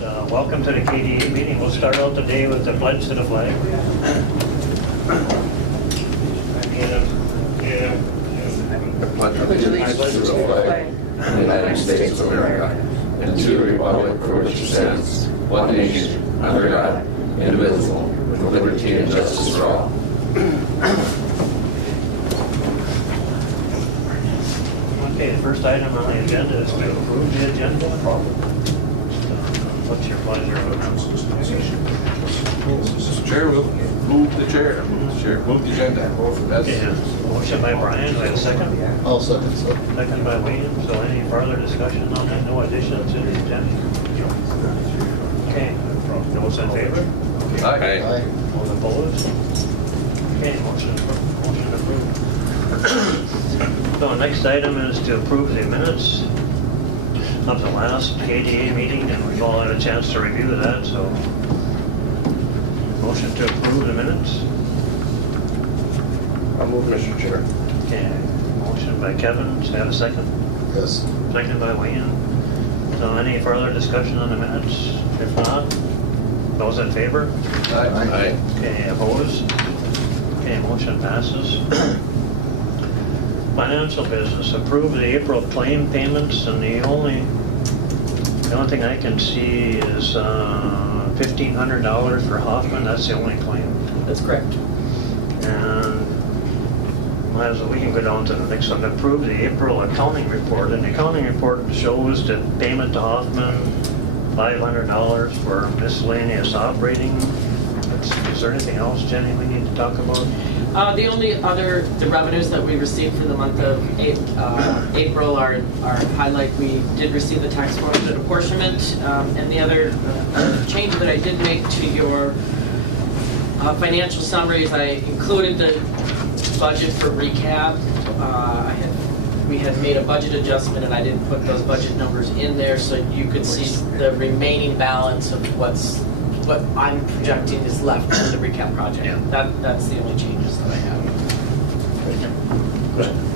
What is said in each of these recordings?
Welcome to the KDA meeting. We'll start out the day with the pledge to the flag. I pledge allegiance to the flag of the United States of America and to the republic for which it stands, one nation, under God, indivisible, with liberty and justice for all. Okay, the first item on the agenda is to approve the agenda. What's your pleasure? Mr. Chair, we'll move the chair. Move the agenda. Okay, motion by Brian, do I have a second? I'll second, so. Second by William. So any further discussion on that? No additions to the agenda? Okay, those in favor? Aye. Aye. Those opposed? Okay, motion approved. So the next item is to approve the minutes of the last KDA meeting, and we've all had a chance to review that, so motion to approve the minutes. I'll move, Mr. Chair. Okay, motion by Kevin, do I have a second? Yes. Second by Wayne. So any further discussion on the minutes? If not, those in favor? Aye. Okay, opposed? Okay, motion passes. Financial business, approve the April claim payments, and the only thing I can see is $1,500 for Hoffman. That's the only claim. That's correct. And might as well, we can go down to the next one. Approve the April accounting report, and the accounting report shows that payment to Hoffman $500 for miscellaneous operating. Is there anything else, Jenny, we need to talk about? The only other, the revenues that we received for the month of April are highlight. We did receive the tax forfeit apportionment, and the other change that I did make to your financial summaries, I included the budget for recap. We had made a budget adjustment, and I didn't put those budget numbers in there, so you could see the remaining balance of what I'm projecting is left in the recap project. Yeah. That's the only changes that I have.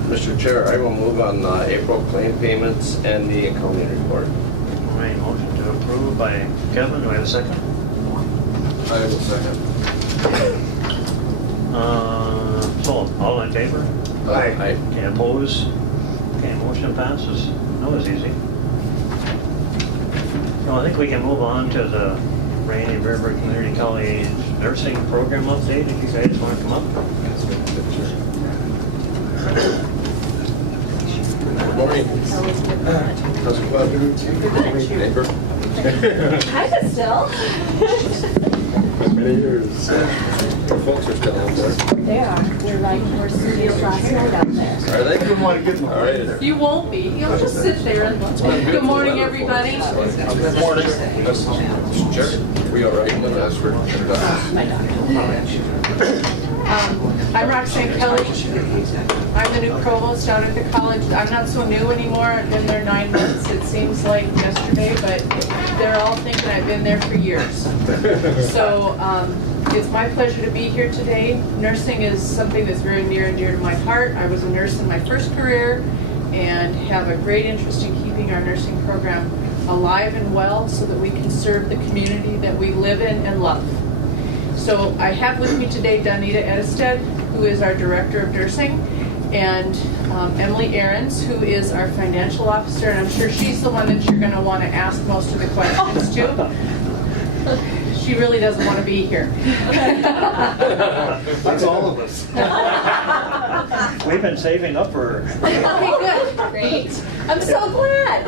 Mr. Chair, I will move on April claim payments and the accounting report. All right, motion to approve by Kevin, do I have a second? I will second. So, all in favor? Aye. Okay, opposed? Okay, motion passes. That was easy. So I think we can move on to the Rainy River Community College Nursing Program update, if you guys want to come up. Good morning. How's it going? Neighbor. Kind of still. Many years. Our folks are still out there. They are. We're studios last night out there. Are they? Good morning. Good morning. All right. You won't be. You'll just sit there. Good morning, everybody. Good morning. Mr. Chair, we all right? I'm going to ask for introductions. I'm Roxanne Kelly. I'm the new provost down at the college. I'm not so new anymore. I've been there 9 months. It seems like yesterday, but they're all thinking I've been there for years. So it's my pleasure to be here today. Nursing is something that's very near and dear to my heart. I was a nurse in my first career and have a great interest in keeping our nursing program alive and well so that we can serve the community that we live in and love. So I have with me today Donita Edestead, who is our Director of Nursing, and Emily Ahrens, who is our Financial Officer, and I'm sure she's the one that you're going to want to ask most of the questions to. She really doesn't want to be here. That's all of us. We've been saving up for her. Okay, good. Great. I'm so glad.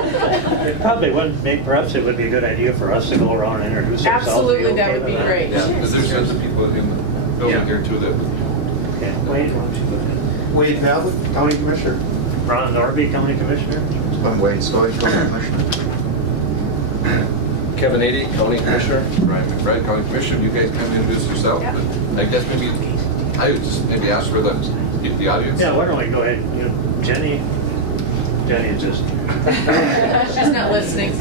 It probably wouldn't make, perhaps it would be a good idea for us to go around and introduce ourselves. Absolutely, Are you that okay would be with great. Yeah, because there's tons of people in the building here too that. Okay, Wade, why don't you go ahead? Wade Mallett, County Commissioner. Ron Norby, County Commissioner. I'm Wayne Stoy, County Commissioner. Kevin Ady, County Commissioner. Brian McBride, County Commissioner. You guys can introduce yourself. Yeah. But I guess maybe I would just maybe ask for the audience. Yeah, why don't we go ahead, Jenny is just, She's not listening.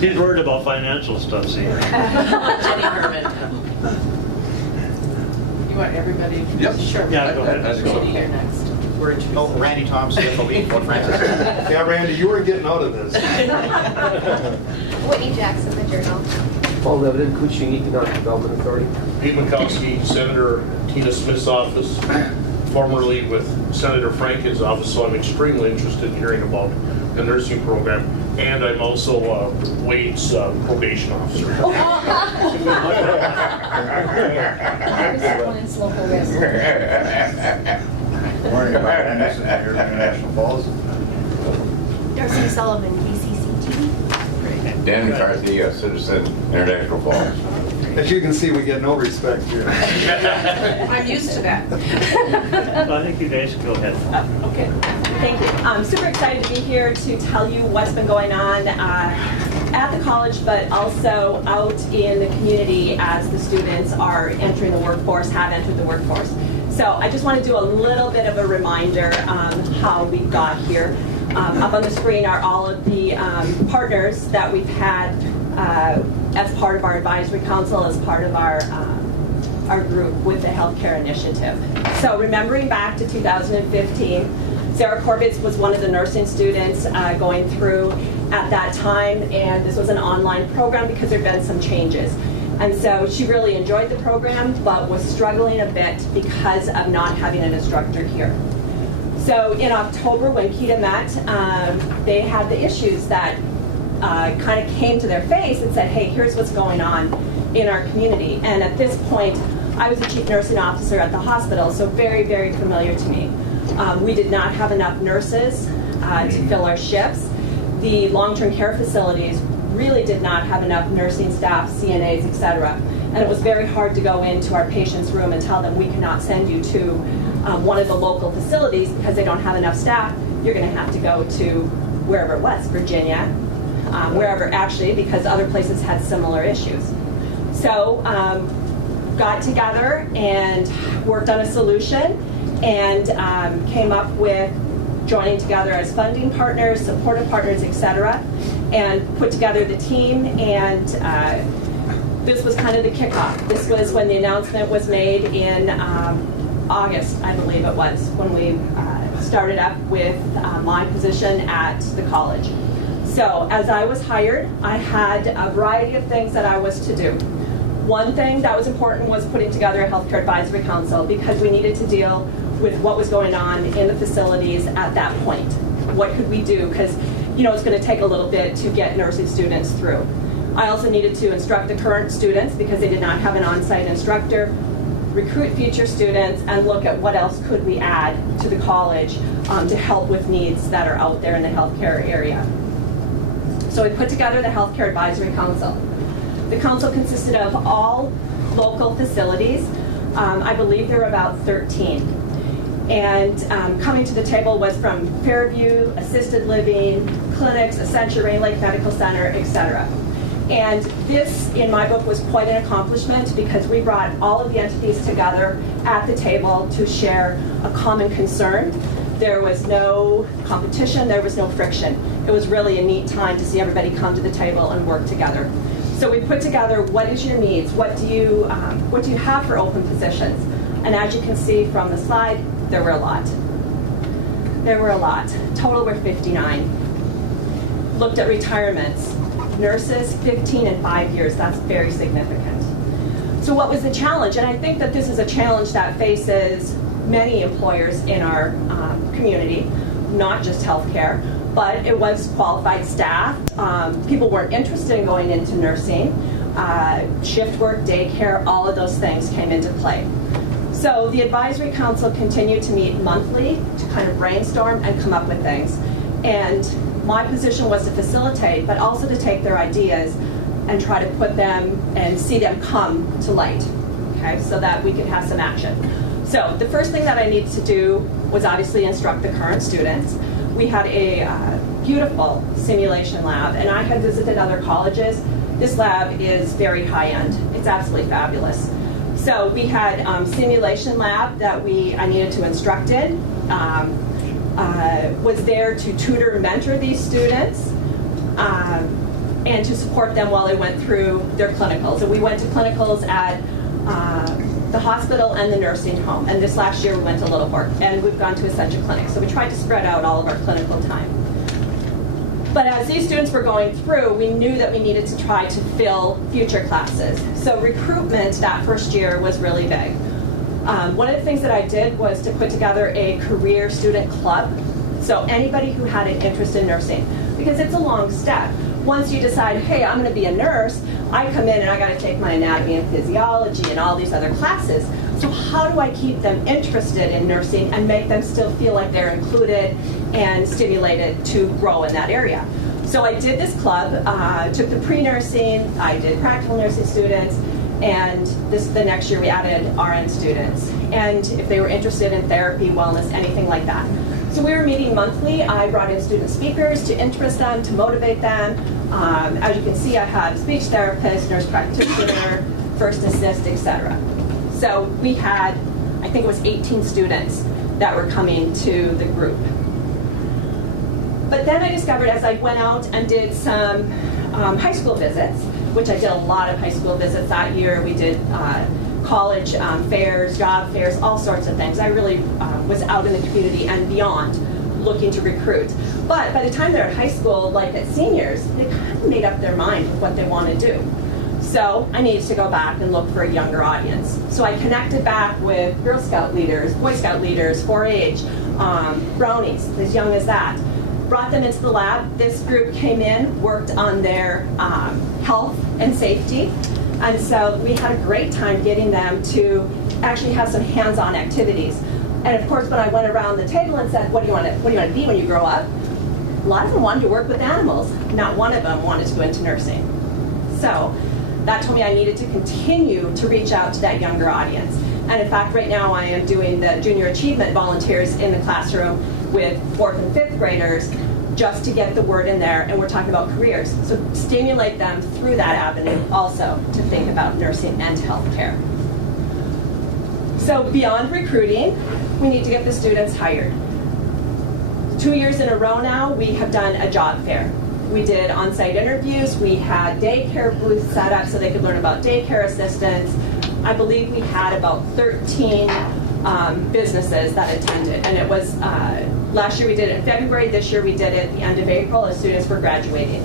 she's worried about financial stuff, see. Jenny Herman. You want everybody? Yep. Sure. Yeah, go ahead. I think so. Here next. were introduced. Oh, Randy Thompson, FOE, Fort Francis. Yeah, Randy, you weren't getting out of this. Whitney Jackson, the journal. Paul Levitt, Kuching Economic Development Authority. Pete Mikowski, Senator Tina Smith's office, formerly with Senator Franken's office, so I'm extremely interested in hearing about the nursing program. And I'm also Wade's probation officer. Morning, Bob Anderson, here in International Falls. Darcy Sullivan, BCCTV. Dan McCarthy, Citizen, International Falls. As you can see, we get no respect here. I'm used to that. I think you guys can go ahead. Okay, thank you. I'm super excited to be here to tell you what's been going on at the college, but also out in the community as the students are entering the workforce, have entered the workforce. So I just want to do a little bit of a reminder on how we got here. Up on the screen are all of the partners that we've had as part of our advisory council, as part of our group with the healthcare initiative. So remembering back to 2015, Sarah Corbett was one of the nursing students going through at that time, and this was an online program because there had been some changes. And so she really enjoyed the program, but was struggling a bit because of not having an instructor here. So in October, when KDA met, they had the issues that kind of came to their face and said, hey, here's what's going on in our community. And at this point, I was the chief nursing officer at the hospital, so very, very familiar to me. We did not have enough nurses to fill our shifts. The long-term care facilities really did not have enough nursing staff, CNAs, et cetera. And it was very hard to go into our patient's room and tell them we cannot send you to one of the local facilities because they don't have enough staff. You're going to have to go to wherever it was, Virginia, wherever actually, because other places had similar issues. So got together and worked on a solution and came up with joining together as funding partners, supportive partners, et cetera, and put together the team. And this was kind of the kickoff. This was when the announcement was made in August, I believe it was, when we started up with my position at the college. So as I was hired, I had a variety of things that I was to do. One thing that was important was putting together a healthcare advisory council because we needed to deal with what was going on in the facilities at that point. What could we do? Because it's going to take a little bit to get nursing students through. I also needed to instruct the current students because they did not have an on-site instructor, recruit future students, and look at what else could we add to the college to help with needs that are out there in the healthcare area. So we put together the Healthcare Advisory Council. The council consisted of all local facilities. I believe there were about 13. And coming to the table was from Fairview, Assisted Living, clinics, Essentia Rain Lake Medical Center, etc. And this, in my book, was quite an accomplishment because we brought all of the entities together at the table to share a common concern. There was no competition, there was no friction. It was really a neat time to see everybody come to the table and work together. So we put together what is your needs, what do you have for open positions? And as you can see from the slide, there were a lot. There were a lot. Total were 59. Looked at retirements. Nurses, 15 and 5 years. That's very significant. So what was the challenge? And I think that this is a challenge that faces many employers in our community, not just healthcare, but it was qualified staff. People weren't interested in going into nursing. Shift work, daycare, all of those things came into play. So the advisory council continued to meet monthly to kind of brainstorm and come up with things. And my position was to facilitate, but also to take their ideas and try to put them and see them come to light, okay, so that we could have some action. So the first thing that I needed to do was obviously instruct the current students. We had a beautiful simulation lab, and I had visited other colleges. This lab is very high-end. It's absolutely fabulous. So we had simulation lab that I needed to instruct in. Was there to tutor and mentor these students and to support them while they went through their clinicals. And we went to clinicals at the hospital and the nursing home. And this last year we went to Little Fork, and we've gone to Ascension Clinic. So we tried to spread out all of our clinical time. But as these students were going through, we knew that we needed to try to fill future classes. So recruitment that first year was really big. One of the things that I did was to put together a career student club. So anybody who had an interest in nursing, because it's a long step. Once you decide, hey, I'm going to be a nurse, I come in and I got to take my anatomy and physiology and all these other classes. So how do I keep them interested in nursing and make them still feel like they're included and stimulated to grow in that area? So I did this club, took the pre-nursing, I did practical nursing students, and the next year we added RN students. And if they were interested in therapy, wellness, anything like that. So we were meeting monthly. I brought in student speakers to interest them, to motivate them. As you can see, I have speech therapist, nurse practitioner, first assist, etc. So we had, I think it was 18 students that were coming to the group. But then I discovered as I went out and did some high school visits, which I did a lot of high school visits that year. We did college fairs, job fairs, all sorts of things. I really was out in the community and beyond looking to recruit. But by the time they're at high school, like at seniors, they kind of made up their mind with what they want to do. So I needed to go back and look for a younger audience. So I connected back with Girl Scout leaders, Boy Scout leaders, 4-H, brownies, as young as that. Brought them into the lab. This group came in, worked on their health and safety. And so we had a great time getting them to actually have some hands-on activities. And of course, when I went around the table and said, what do you want to be when you grow up? A lot of them wanted to work with animals. Not one of them wanted to go into nursing. So that told me I needed to continue to reach out to that younger audience. And in fact, right now I am doing the junior achievement volunteers in the classroom with 4th and 5th graders just to get the word in there, and we're talking about careers. So stimulate them through that avenue also to think about nursing and healthcare. So beyond recruiting, we need to get the students hired. 2 years in a row now, we have done a job fair. We did on-site interviews. We had daycare booths set up so they could learn about daycare assistance. I believe we had about 13 businesses that attended, and it was last year we did it in February. This year we did it at the end of April as students were graduating.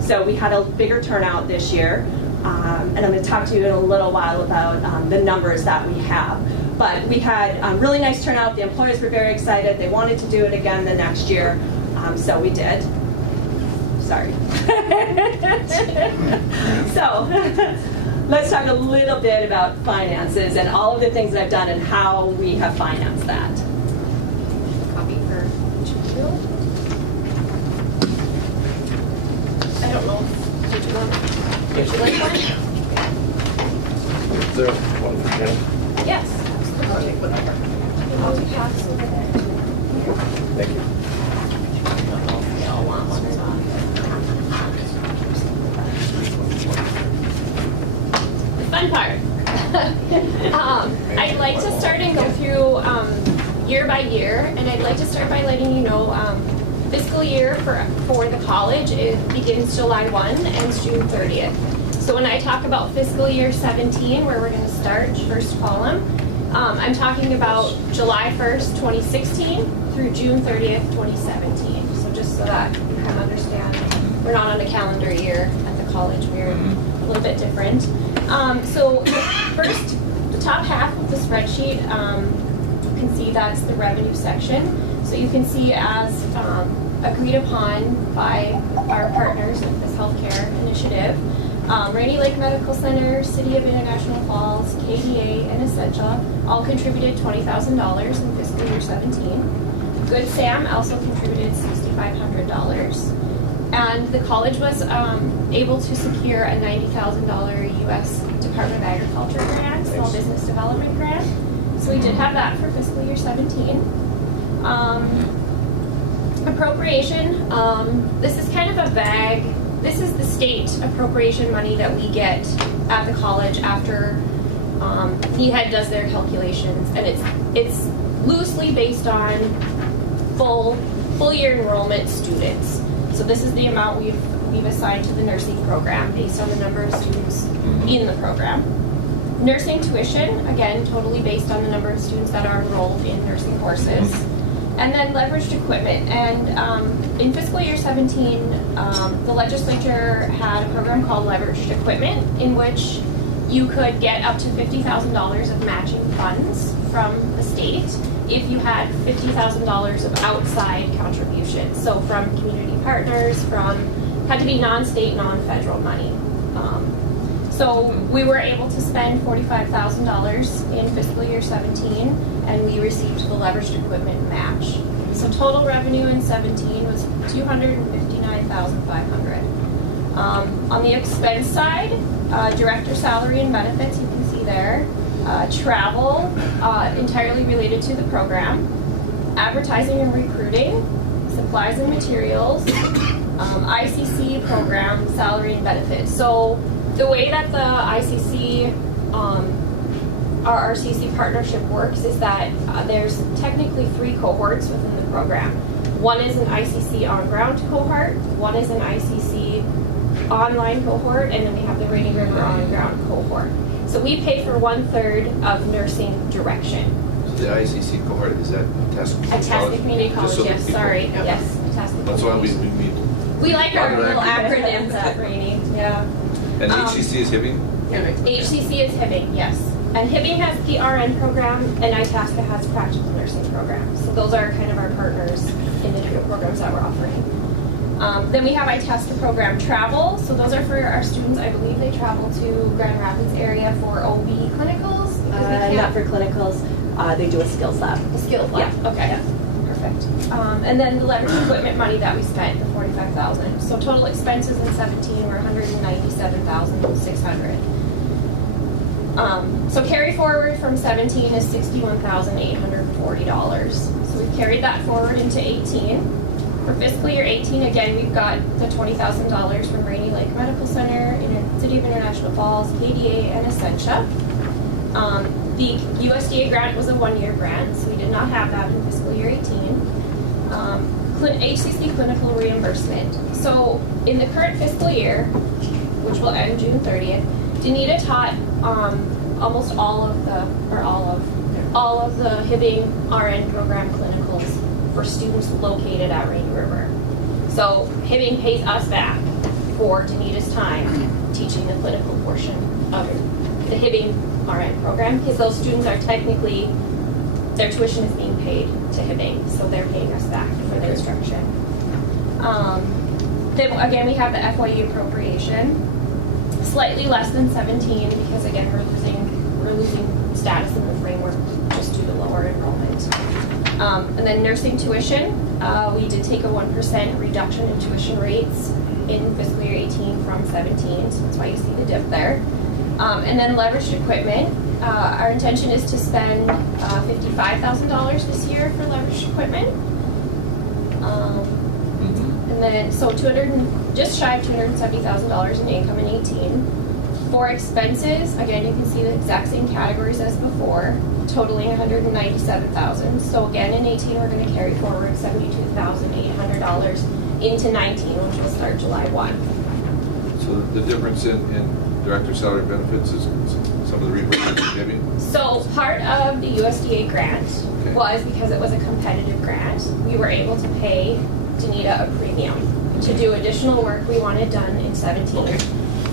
So we had a bigger turnout this year, and I'm going to talk to you in a little while about the numbers that we have. But we had really nice turnout. The employers were very excited. They wanted to do it again the next year, so we did. Sorry. So let's talk a little bit about finances and all of the things that I've done and how we have financed that. Copy for you. I don't know. Did you want? Would you like one? Is there one for Jen? Yes. I'll take whatever. I'll take pass over there. Thank you. They all want one as well. Fun part. I'd like to start and go through year by year, and I'd like to start by letting you know fiscal year for the college, it begins July 1 and ends June 30th. So when I talk about fiscal year 17, where we're going to start, first column, I'm talking about July 1st, 2016 through June 30th, 2017. So just so that you can understand, we're not on a calendar year at the college, we're a little bit different. So first, the top half of the spreadsheet, you can see that's the revenue section. So you can see as agreed upon by our partners with this healthcare initiative, Rainy Lake Medical Center, City of International Falls, KDA, and Essentia all contributed $20,000 in fiscal year 17. Good Sam also contributed $6,500. And the college was able to secure a $90,000 U.S. Department of Agriculture grant, Small Business Development grant. So we did have that for fiscal year 17. Appropriation, this is kind of a vague, this is the state appropriation money that we get at the college after NEHEAD does their calculations, and it's loosely based on full year enrollment students. So this is the amount we've assigned to the nursing program based on the number of students in the program. Nursing tuition, again, totally based on the number of students that are enrolled in nursing courses. And then leveraged equipment. And in fiscal year 17, the legislature had a program called leveraged equipment, in which you could get up to $50,000 of matching funds from the state if you had $50,000 of outside contributions. So from community partners, had to be non-state, non-federal money. So we were able to spend $45,000 in fiscal year 17, and we received the leveraged equipment match. So total revenue in 17 was $259,500. On the expense side, director salary and benefits, you can see there. Travel, entirely related to the program. Advertising and recruiting, supplies and materials, ICC program, salary and benefits. So the way that the ICC, our RCC partnership works is that there's technically 3 cohorts within the program. One is an ICC on-ground cohort, one is an ICC online cohort, and then we have the Rainy River on-ground cohort. So we pay for 1/3 of nursing direction. So the ICC cohort, is that Itasca Itasca Community College, Just so yes, people- sorry, yes, Itasca. That's why we meet. We like our little Automatic. acronyms at Rainy, yeah. And HCC is Hibbing? HCC is Hibbing, yes. And Hibbing has the RN program, and Itasca has practical nursing programs. So those are kind of our partners in the two programs that we're offering. Then we have Itasca program travel. So those are for our students. I believe they travel to Grand Rapids area for OB clinicals. Not for clinicals, they do a skills lab. A skills lab. Yeah. Okay. Yeah. Perfect. And then the leverage equipment money that we spent, the $45,000. So total expenses in 17 were $197,600. So carry forward from 17 is $61,840. So we've carried that forward into 18. For fiscal year 18, again, we've got the $20,000 from Rainy Lake Medical Center, City of International Falls, KDA, and Essentia. The USDA grant was a 1-year grant, so we did not have that in fiscal year 18. HCC clinical reimbursement. So in the current fiscal year, which will end June 30th, Danita taught almost all of the Hibbing RN program clinicals for students located at Rainy River. So Hibbing pays us back for Danita's time teaching the clinical portion of the Hibbing RN program, because those students are technically, their tuition is being paid to Hibbing, so they're paying us back for their instruction. Then again, we have the FYE appropriation, slightly less than 17, because again, we're losing status in the framework just due to lower enrollment. And then nursing tuition, we did take a 1% reduction in tuition rates in fiscal year 18 from 17, so that's why you see the dip there. And then leveraged equipment, our intention is to spend $55,000 this year for leveraged equipment. And then, so just shy of $270,000 in income in 18. For expenses, again, you can see the exact same categories as before, totaling $197,000. So again, in 18, we're going to carry forward $72,800 into 19, which will start July 1. So the difference in director salary benefits is some of the reimbursement you're giving? So part of the USDA grant was, because it was a competitive grant, we were able to pay Danita a premium to do additional work we wanted done in 17. Okay.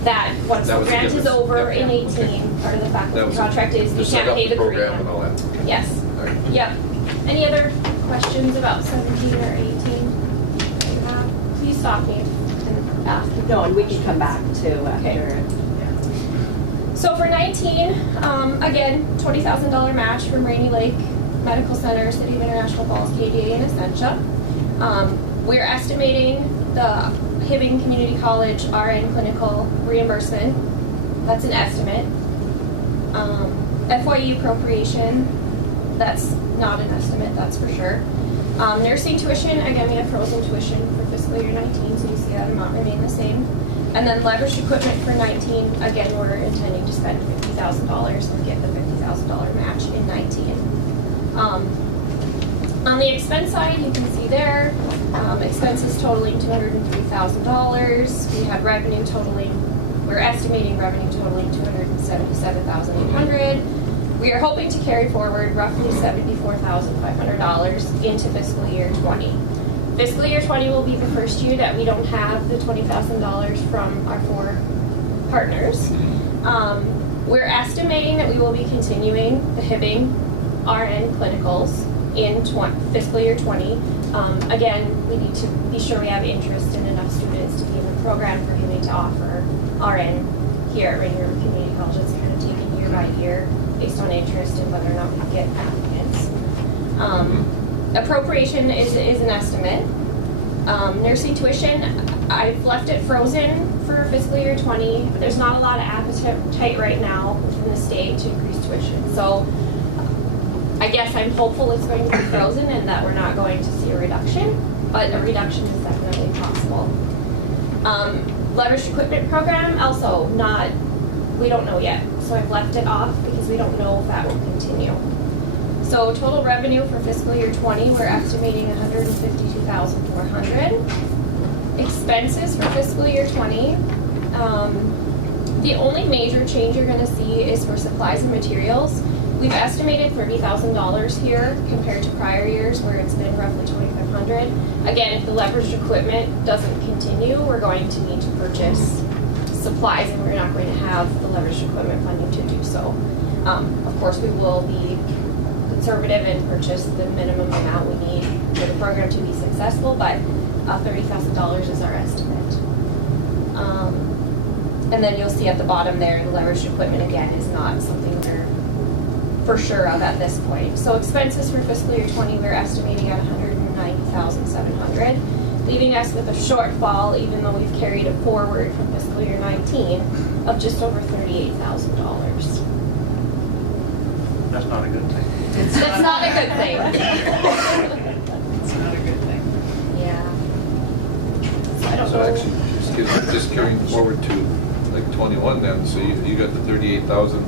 That once That the was the grant is difference. over Yep. in 18, part of the That faculty was contract is to we set can't up pay the program premium. and all that. Yes. All right. Yep. Any other questions about 17 or 18? Please stop me and ask. No, and we can come back to after. So for 19, again, $20,000 match from Rainy Lake Medical Center, City of International Falls, KDA, and Essentia. We're estimating the Hibbing Community College RN clinical reimbursement. That's an estimate. FYE appropriation, that's not an estimate, that's for sure. Nursing tuition, again, we have frozen tuition for fiscal year 19, so you see that amount remain the same. And then leveraged equipment for 19, again, we're intending to spend $50,000 and get the $50,000 match in 19. On the expense side, you can see there, expenses totaling $203,000. We had revenue totaling We're estimating revenue totaling $277,800. We are hoping to carry forward roughly $74,500 into fiscal year 20. Fiscal year 20 will be the first year that we don't have the $20,000 from our 4 partners. We're estimating that we will be continuing the Hibbing RN clinicals in fiscal year 20. Again, we need to be sure we have interest in enough students to be in the program for Hibbing to offer RN here at Rainier River Community College. It's kind of taken year by year based on interest and whether or not we can get applicants. Appropriation is an estimate. Nursing tuition, I've left it frozen for fiscal year 20. There's not a lot of appetite right now within the state to increase tuition. So I guess I'm hopeful it's going to be frozen and that we're not going to see a reduction, but a reduction is definitely possible. Leveraged equipment program, also we don't know yet. So I've left it off because we don't know if that will continue. So total revenue for fiscal year 20, we're estimating $152,400. Expenses for fiscal year 20, the only major change you're going to see is for supplies and materials. We've estimated $30,000 here compared to prior years where it's been roughly $2,500. Again, if the leveraged equipment doesn't continue, we're going to need to purchase supplies and we're not going to have the leveraged equipment funding to do so. Of course, we will be conservative and purchase the minimum amount we need for the program to be successful, but $30,000 is our estimate. And then you'll see at the bottom there, the leveraged equipment again is not something we're for sure of at this point. So expenses for fiscal year 20, we're estimating at $190,700, leaving us with a shortfall, even though we've carried it forward from fiscal year 19, of just over $38,000. That's not a good thing. That's not a good thing. It's not a good thing. Yeah. So I don't So know. actually, just carrying forward to like 21 then, so you got the 38,000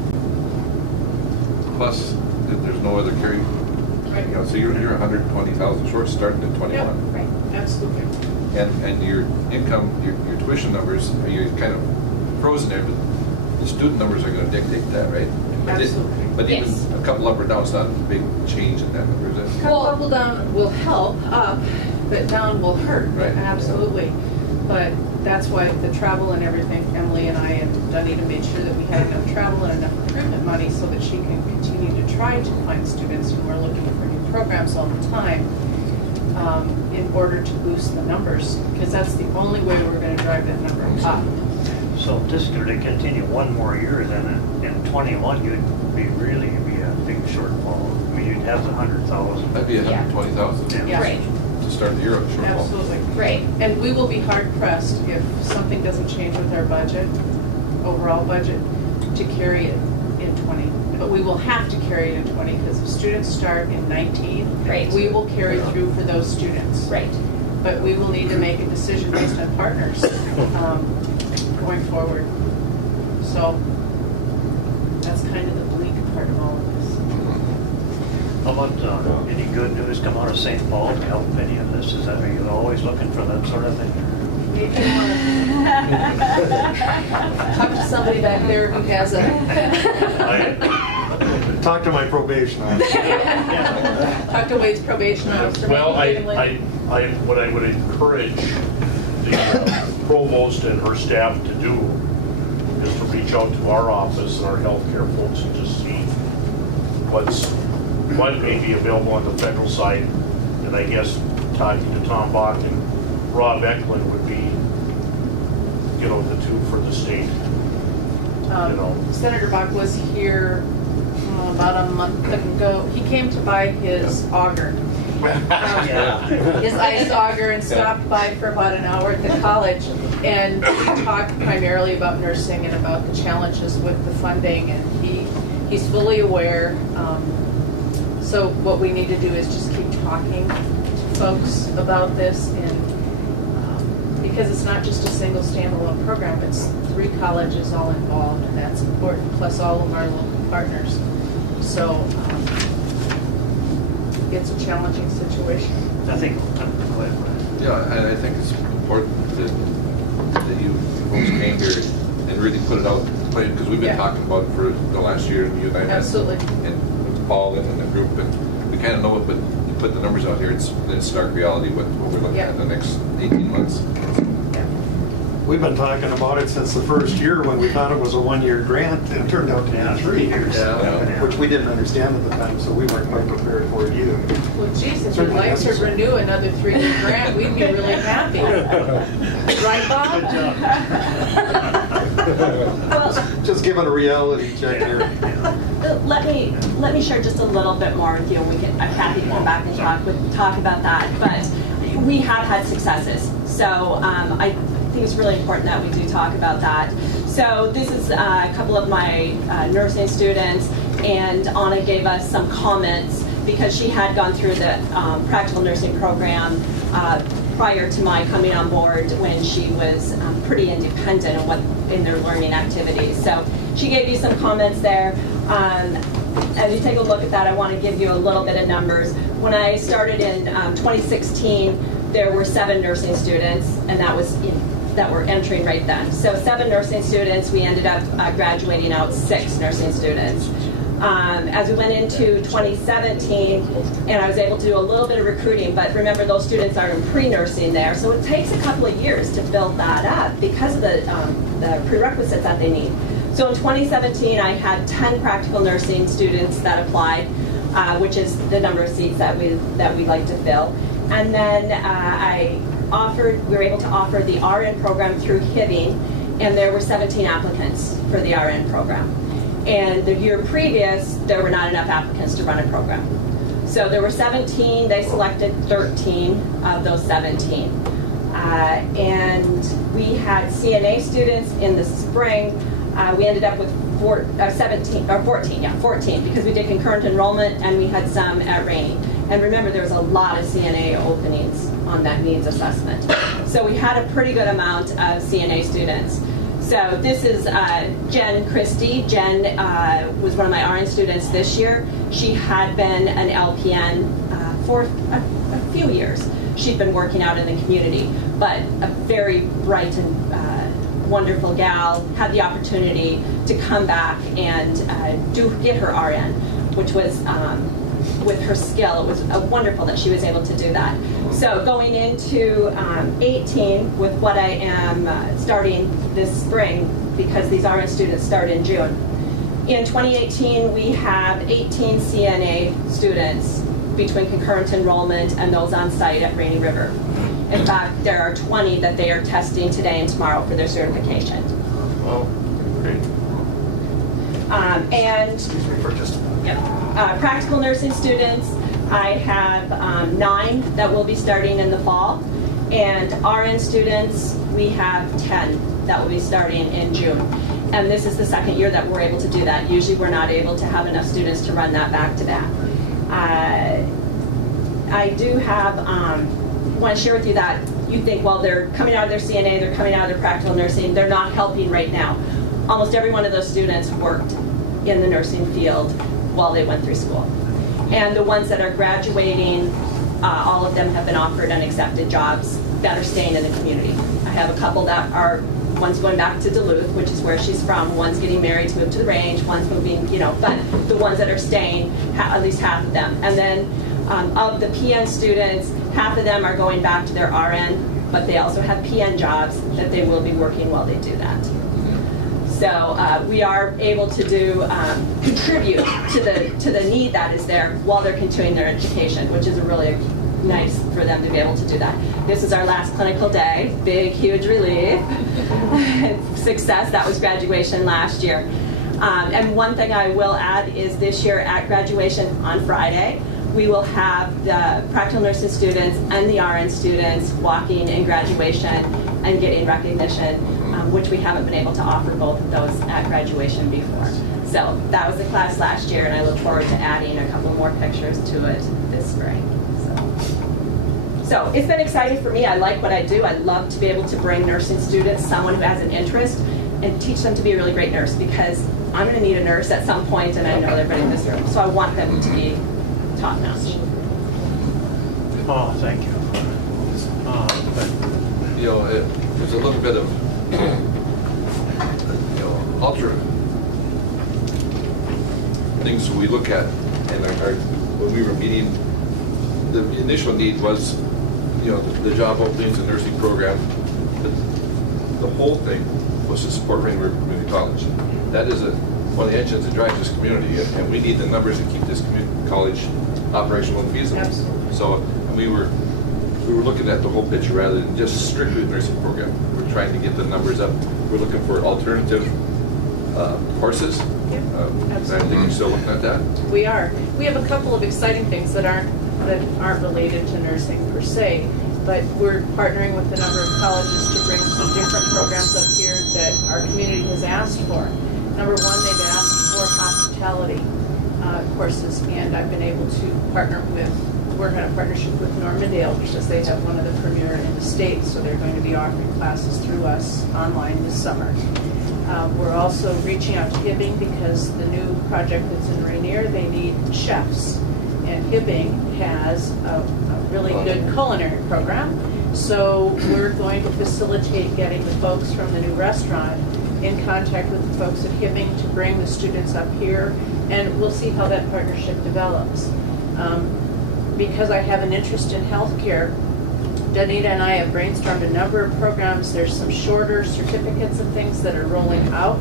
plus, there's no other carry. Right. You know, so you're 120,000 short starting at 21. Yep. Right. Absolutely. And your income, your tuition numbers, you're kind of frozen there, but the student numbers are going to dictate that, right? Absolutely. But even Yes. a couple up or down, it's not a big change in that number, is it? Couple up or down will help, up, but down will hurt. Right. Absolutely. But that's why the travel and everything, Emily and I and Dunedin made sure that we had enough travel and enough recruitment money so that she can continue to try to find students who are looking for new programs all the time in order to boost the numbers, because that's the only way we're going to drive that number up. So if this were to continue one more year, then in 21, you'd be a big shortfall. I mean, you'd have the 100,000. That'd be 120,000 Yeah. Right. to start the year up shortfall. Absolutely. Right. And we will be hard pressed if something doesn't change with our budget, overall budget, to carry it in 20. But we will have to carry it in 20 because if students start in 19, Right. we will carry through for those students. Right. But we will need to make a decision based on partners going forward. So that's kind of the bleak part of all of this. How about any good news come out of St. Paul to help any of this? Are you always looking for that sort of thing? Maybe you want to talk to somebody back there who has a... Talk to my probation officer. Talk to Wade's probation officer. Well, maybe what I would encourage the provost and her staff to do is to reach out to our office and our healthcare folks and just see what may be available on the federal side. And I guess talking to Tom Bach and Rob Eklund would be, the two for the state. Senator Bach was here about a month ago. He came to buy his auger. His ice auger, and stopped by for about an hour at the college, and we talked primarily about nursing and about the challenges with the funding, and he's fully aware. So what we need to do is just keep talking to folks about this, and because it's not just a single standalone program, it's 3 colleges all involved, and that's important, plus all of our local partners. So it's a challenging situation. I think, go ahead, Brian. Yeah, I think it's important that you folks came here and really put it out, because we've been Yeah. talking about it for the last year, you and I met. Absolutely. And with Paul and the group, and we kind of know it, but you put the numbers out here, it's stark reality what we're looking Yeah. at the next 18 months. We've been talking about it since the first year when we thought it was a one-year grant, and it turned out to be 3 years. Which we didn't understand at the time, so we weren't quite prepared for it either. Well, geez, if you'd Certainly like to necessary. renew another 3-year grant, we'd be really happy. Right, Bob? Well, Just giving a reality check here. let me share just a little bit more with you. We can, Kathy can come back and talk about that. But we have had successes, so I think it's really important that we do talk about that. So this is a couple of my nursing students, and Anna gave us some comments because she had gone through the practical nursing program prior to my coming on board, when she was pretty independent in their learning activities. So she gave you some comments there. As you take a look at that, I want to give you a little bit of numbers. When I started in 2016, there were 7 nursing students, and that were entering right then. So 7 nursing students. We ended up graduating out 6 nursing students. As we went into 2017, and I was able to do a little bit of recruiting, but remember those students are in pre-nursing there, so it takes a couple of years to build that up because of the prerequisites that they need. So in 2017, I had 10 practical nursing students that applied, which is the number of seats that we like to fill. And then we were able to offer the RN program through Hibbing, and there were 17 applicants for the RN program. And the year previous, there were not enough applicants to run a program. So there were 17, they selected 13 of those 17. And we had CNA students in the spring. We ended up with 14, because we did concurrent enrollment and we had some at Rainey. And remember, there was a lot of CNA openings on that needs assessment. So we had a pretty good amount of CNA students. So this is Jen Christie. Jen was one of my RN students this year. She had been an LPN for a few years. She'd been working out in the community, but a very bright and wonderful gal, had the opportunity to come back and get her RN, which was, with her skill, it was wonderful that she was able to do that. So going into 18 with what I am starting this spring, because these RN students start in June. In 2018, we have 18 CNA students between concurrent enrollment and those on site at Rainy River. In fact, there are 20 that they are testing today and tomorrow for their certification. Well, great. Excuse me for just a minute. Practical nursing students, I have 9 that will be starting in the fall, and RN students, we have 10 that will be starting in June. And this is the second year that we're able to do that. Usually we're not able to have enough students to run that back to back. I do have, want to share with you that you think, well, they're coming out of their CNA, they're coming out of their practical nursing, they're not helping right now. Almost every one of those students worked in the nursing field while they went through school. And the ones that are graduating, all of them have been offered and accepted jobs that are staying in the community. I have a couple that are, one's going back to Duluth, which is where she's from, one's getting married to move to the range, one's moving, but the ones that are staying, at least half of them. And then of the PN students, half of them are going back to their RN, but they also have PN jobs that they will be working while they do that. So we are able to contribute to the need that is there while they're continuing their education, which is really nice for them to be able to do that. This is our last clinical day. Big, huge relief. Success. That was graduation last year. And one thing I will add is this year at graduation on Friday, we will have the practical nursing students and the RN students walking in graduation and getting recognition, which we haven't been able to offer both of those at graduation before. So that was the class last year, and I look forward to adding a couple more pictures to it this spring. So it's been exciting for me. I like what I do. I love to be able to bring nursing students, someone who has an interest, and teach them to be a really great nurse, because I'm going to need a nurse at some point, and I know everybody in this room. So I want them to be top-notch. Oh, thank you. There's a little bit of alternate things we look at, and when we were meeting, the initial need was, the job openings and nursing program. The whole thing was to support Rainy River Community College. That is one of the engines that drives this community, and we need the numbers to keep this college operational and feasible. Absolutely. So, and we were looking at the whole picture rather than just strictly the nursing program. We're trying to get the numbers up. We're looking for alternative courses. I think you're still looking at that. We are. We have a couple of exciting things that aren't related to nursing per se, but we're partnering with a number of colleges to bring some different programs up here that our community has asked for. Number one, they've asked for hospitality courses, and I've been able to work on a partnership with Normandale because they have one of the premier in the state, so they're going to be offering classes through us online this summer. We're also reaching out to Hibbing because the new project that's in Rainier, they need chefs. And Hibbing has a really good culinary program. So we're going to facilitate getting the folks from the new restaurant in contact with the folks at Hibbing to bring the students up here. And we'll see how that partnership develops. Because I have an interest in healthcare, Danita and I have brainstormed a number of programs. There's some shorter certificates and things that are rolling out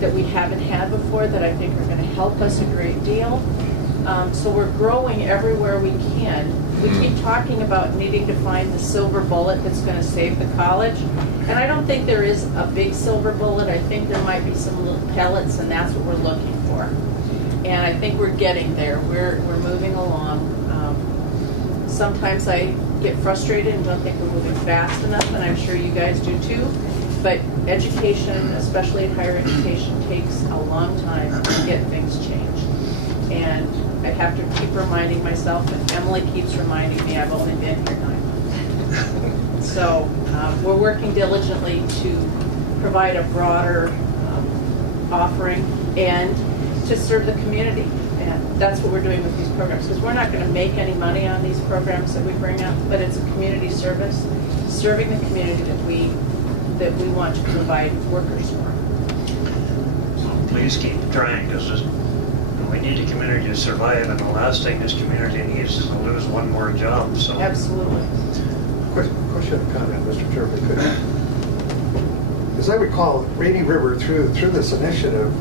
that we haven't had before that I think are going to help us a great deal. So we're growing everywhere we can. We keep talking about needing to find the silver bullet that's going to save the college. And I don't think there is a big silver bullet. I think there might be some little pellets, and that's what we're looking for. And I think we're getting there. We're moving along. Sometimes I get frustrated and don't think we're moving fast enough, and I'm sure you guys do too. But education, especially higher education, takes a long time to get things changed. And I have to keep reminding myself, and Emily keeps reminding me I've only been here 9 months. So we're working diligently to provide a broader offering and to serve the community. And that's what we're doing with these programs, because we're not going to make any money on these programs that we bring up, but it's a community service, serving the community that we want to provide workers for. So please keep trying, because we need the community to survive, and the last thing this community needs is to lose one more job. So Absolutely. Question and comment, Mr. Chair, if I could. As I recall, Rainy River through this initiative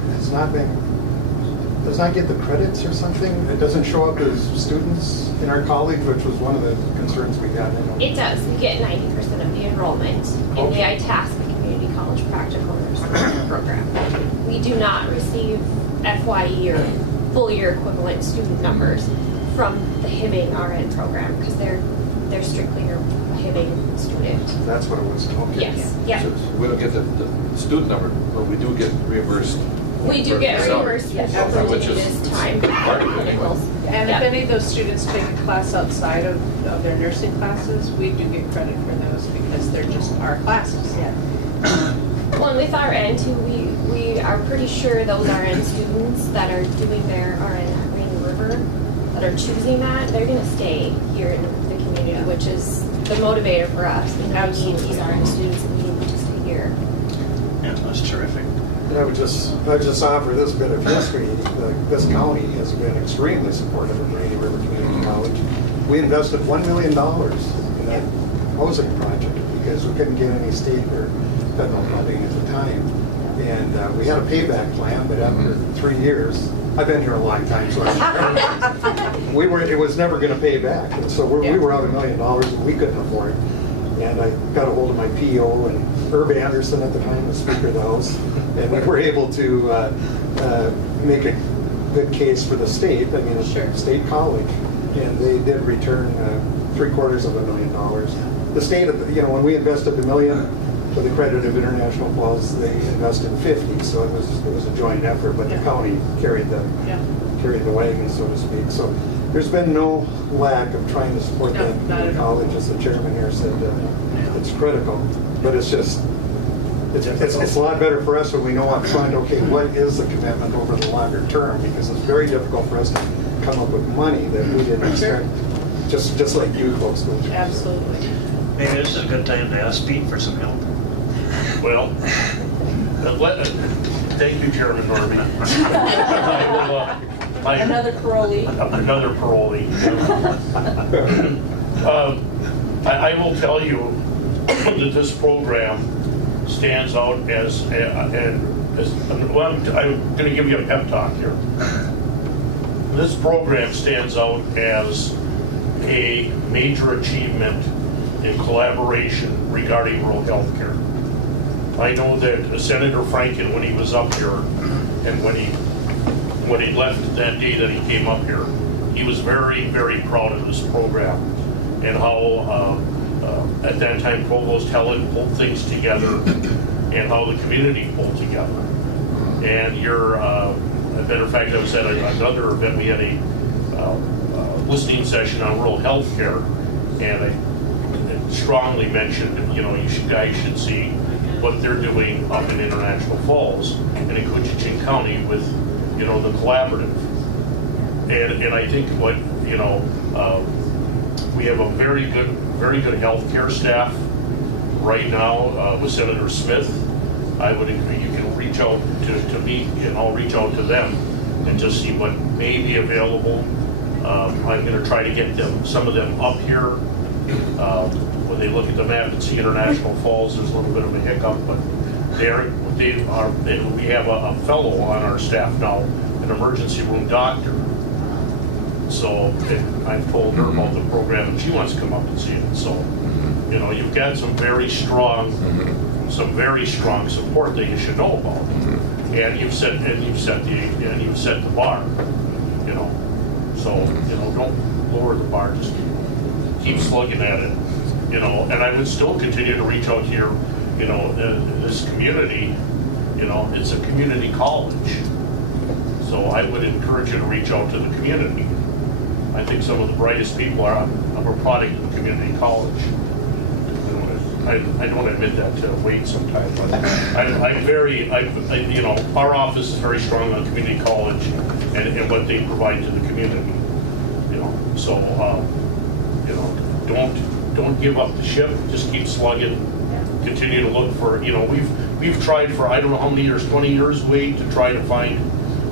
does not get the credits or something? It doesn't show up as students in our college, which was one of the concerns we had. It does. We get 90% of the enrollment in the ITASC, the Community College Practical Nursing Program. We do not receive FYE or full year equivalent student numbers from the Hibbing RN program because they're strictly a Hibbing student. That's what it was. Okay. Yes. Yeah. So we don't get the student number, but we do get reimbursed. We do get reimbursed for which is this time. part of it anyway. And if any of those students take a class outside of their nursing classes, we do get credit for those because they're just our classes. Well, and with RN too, we are pretty sure those RN students that are doing their RN at Rainy River, that are choosing that, they're going to stay here in the community, which is the motivator for us. We know we need these RN students and we need them to stay here. yeah, that's terrific. And I would just offer this bit of history. This county has been extremely supportive of Rainy River Community College. We invested $1 million in that housing project because we couldn't get any state or federal funding at the time. And we had a payback plan, but after 3 years, I've been here a long time, so it was never going to pay back. And so we were out $1 million and we couldn't afford it. And I got a hold of my PO, and Herb Anderson at the time was Speaker of the House, and we were able to make a good case for the state, state college, and they did return $750,000. The state, when we invested $1 million to the credit of International Falls, they invested $50,000, so it was a joint effort, but the county carried the wagon, so to speak. So there's been no lack of trying to support the college, as the chairman here said. It's critical, but it's just it's a lot better for us when we know up front, okay, what is the commitment over the longer term, because it's very difficult for us to come up with money that we didn't expect, just like you folks do. Absolutely. Maybe this is a good time to ask Pete for some help. Well, Thank you, Chairman Norby. Another parolee. Another parolee. I will tell you that this program stands out as, well, I'm going to give you a pep talk here. This program stands out as a major achievement in collaboration regarding rural health care. I know that Senator Franken, when he was up here, and when he left that day that he came up here, he was very, very proud of this program and how at that time Provost Helen pulled things together and how the community pulled together. And you're, as a matter of fact, I was at another event, we had a listening session on rural health care, and I strongly mentioned, you know, you guys should see what they're doing up in International Falls and in Coochin County with, you know, the collaborative. And I think what, you know, we have a very good healthcare staff right now with Senator Smith. I would agree, you can reach out to me and I'll reach out to them and just see what may be available. I'm going to try to get some of them up here. When they look at the map and see International Falls, there's a little bit of a hiccup, but we have a fellow on our staff now, an emergency room doctor. So I've told her about the program and she wants to come up and see it. So, you know, you've got some very strong support that you should know about. And you've set the bar, you know. So, you know, don't lower the bar, just keep slugging at it, you know. And I would still continue to reach out here, you know, this community, you know, it's a community college. So I would encourage you to reach out to the community. I think some of the brightest people are a product of the community college. I don't admit that to Wade sometimes, but you know, our office is very strong on community college and what they provide to the community. You know, so you know, don't give up the ship. Just keep slugging. Continue to look for. You know, we've tried for I don't know how many years, 20 years, Wade, to try to find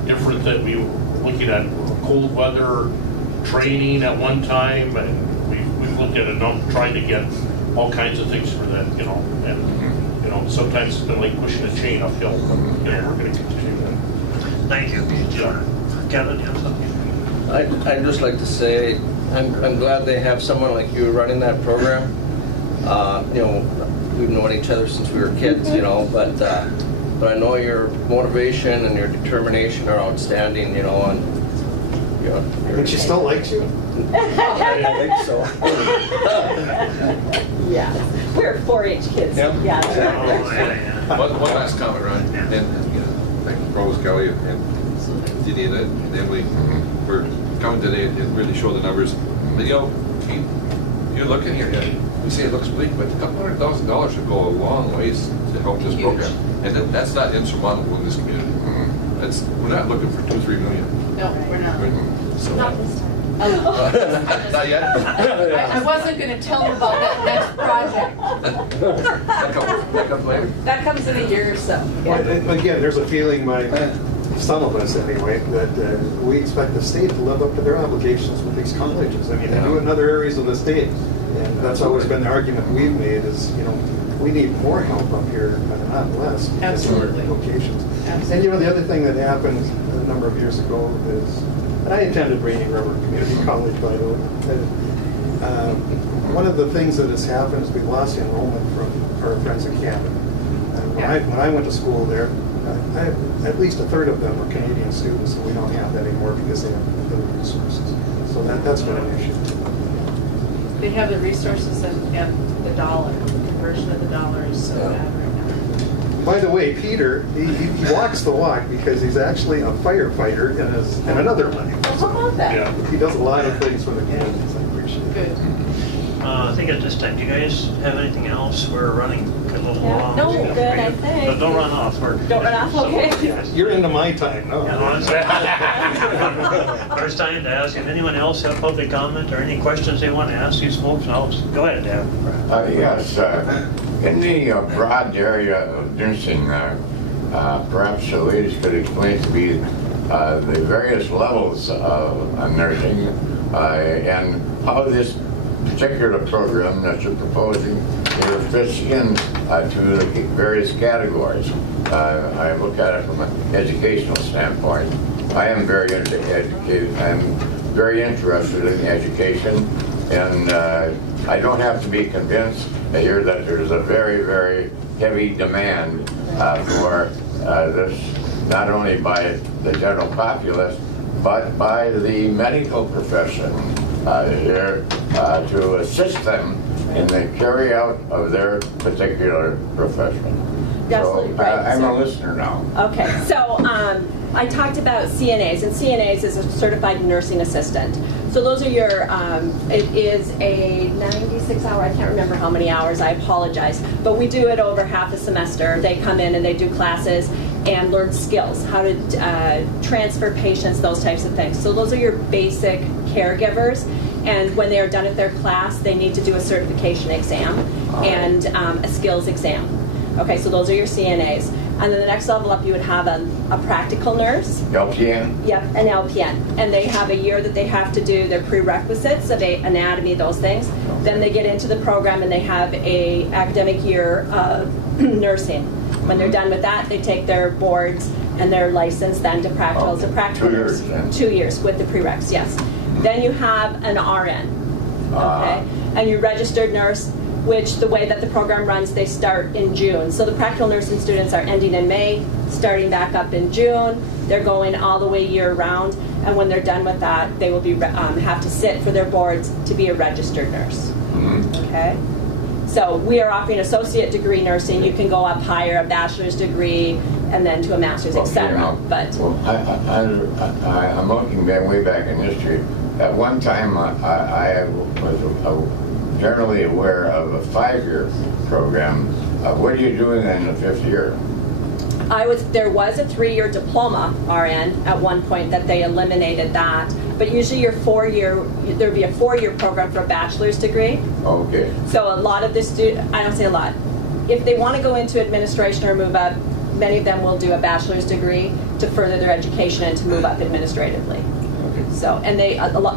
different that we were looking at cold weather training at one time, and we've looked at trying to get all kinds of things for that, you know, and you know, sometimes it's been like pushing a chain uphill. You know, we're going to continue that. Thank you. Kevin, you have something? I'd just like to say I'm glad they have someone like you running that program. You know, we've known each other since we were kids, you know, but I know your motivation and your determination are outstanding, you know, and you know. And she still likes you? I think so. Yeah, we're 4-H kids. Yep. Yeah. One last comment, Ron, and you know, thank you, Provost Kelly and Didi and Emily for coming today and really show the numbers. But you know, you're looking here, we say it looks bleak, but $200,000 should go a long ways to help this program, and that's not insurmountable in this community. We're not looking for 2-3 million. No, we're not. So, Not this time. not yet. I wasn't going to tell him about that next project. That comes later. That comes in a year or so. Well, again, there's a feeling by some of us anyway, that we expect the state to live up to their obligations with these colleges. I mean, they do it in other areas of the state. And that's always been the argument we've made is, you know, we need more help up here, not less. Absolutely. Locations. Absolutely. And you know, the other thing that happened a number of years ago is, and I attended Rainy River Community College, by the way. One of the things that has happened is we've lost enrollment from our friends in Canada. When I went to school there, at least a third of them were Canadian students, and we don't have that anymore because they have the resources. So that's been an issue. They have the resources and the dollar. The conversion of the dollar is so bad right now. By the way, Peter, he walks the walk because he's actually a firefighter in another life. Well, how about that? Yeah. He does a lot of things for the communities. I appreciate it. Good. I think at this time, do you guys have anything else? We're running a little long. No, good, I think. But don't run off. Don't run off, okay. You're into my time, no? First time to ask if anyone else have public comment or any questions they want to ask these folks. Go ahead, Deb. Yes, in the broad area of nursing, perhaps the ladies could explain to me the various levels of nursing and how this particular program that you're proposing here fits in to the various categories. I look at it from an educational standpoint. I am very educated. I'm very interested in education, and I don't have to be convinced here that there's a very, very heavy demand for this, not only by the general populace, but by the medical profession here to assist them in the carry out of their particular profession. Absolutely So, right. I'm a listener now. Okay, so I talked about CNAs, and CNAs is a certified nursing assistant. So those are your, it is a 96-hour, I can't remember how many hours, I apologize, but we do it over half a semester. They come in and they do classes and learn skills, how to transfer patients, those types of things. So those are your basic caregivers, and when they are done at their class, they need to do a certification exam and a skills exam. Okay, so those are your CNAs. And then the next level up, you would have a practical nurse. LPN? Yep, an LPN. And they have a year that they have to do their prerequisites of anatomy, those things. Then they get into the program and they have a academic year of nursing. When they're done with that, they take their boards and their license then to practical as a practical 2 years, nurse. then. 2 years with the prereqs, yes. Then you have an RN, okay? And your registered nurse, which the way that the program runs, they start in June. So the practical nursing students are ending in May, starting back up in June. They're going all the way year round, and when they're done with that, they will be have to sit for their boards to be a registered nurse. Okay? So we are offering associate degree nursing. You can go up higher, a bachelor's degree, and then to a master's, etc. But well, I'm looking way back in history. At one time, I was generally aware of a 5-year program. What are you doing in the 5th year? there was a 3-year diploma RN at one point that they eliminated that. But usually your 4-year, there'd be a 4-year program for a bachelor's degree. Okay. So a lot of the I don't say a lot. If they want to go into administration or move up, many of them will do a bachelor's degree to further their education and to move up administratively. So, and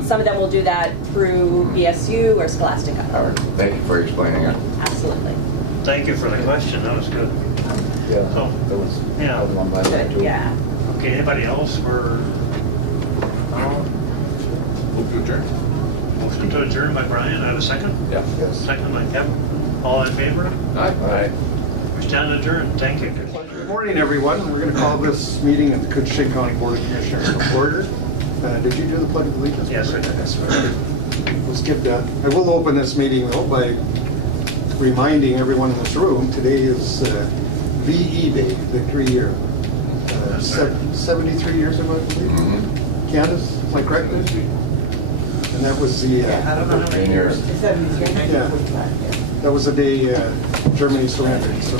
some of them will do that through BSU or Scholastica. All right. Thank you for explaining it. Absolutely. Thank you for the question, that was good. Yeah, So, that was yeah. one by one too. Yeah. Okay, anybody else for, Move to adjourn. motion to adjourn by Brian, I have a second? Yeah. Yes. Second by Kevin. All in favor? Aye. We stand adjourned, thank you. Good morning, everyone. We're going to call this meeting of the Coochin County Board of Commissioners to order. Did you do the Pledge of Allegiance? Yes, I did. We'll skip that. I will open this meeting, though, by reminding everyone in this room, today is VE Day, Victory Year. That's right. 73 years ago, I believe. Candace, am I correct? And that was the... I don't know how many years. 73. Yeah. That was the day Germany surrendered. So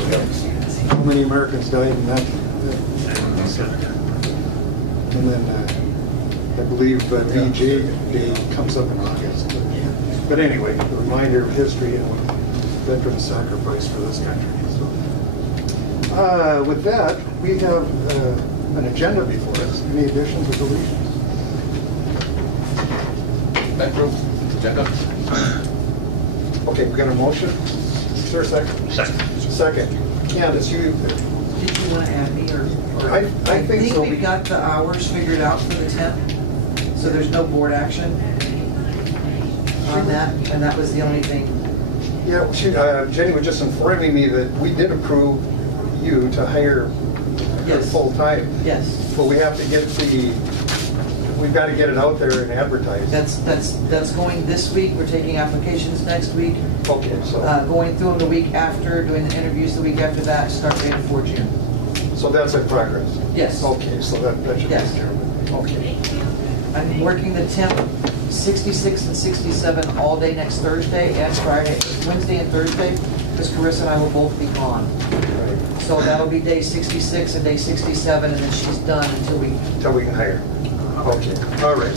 how many Americans died in that? And then I believe VJ Day comes up in August. But anyway, a reminder of history and what veterans sacrificed for this country. So, with that, we have an agenda before us. Any additions or deletions? Agenda. Okay, we got a motion. Is there a second? Second. Second. Candace, you... Did you want to add me or? I think so. we got the hours figured out for the 10th, so there's no board action on that, and that was the only thing. Yeah, Jenny was just informing me that we did approve you to hire Yes. full-time. Yes, But we have to get we've got to get it out there and advertise. that's going this week. We're taking applications next week, Okay, so, going through them the week after, doing the interviews the week after that, start date for June. so that's in progress? Yes. Okay, so that should be Yes. determined. Okay. I'm working the 10th, 66 and 67 all day next Thursday and Friday, Wednesday and Thursday, because Carissa and I will both be gone. Right. So that'll be day 66 and day 67, and then she's done until we... Until we can hire. Okay, all right.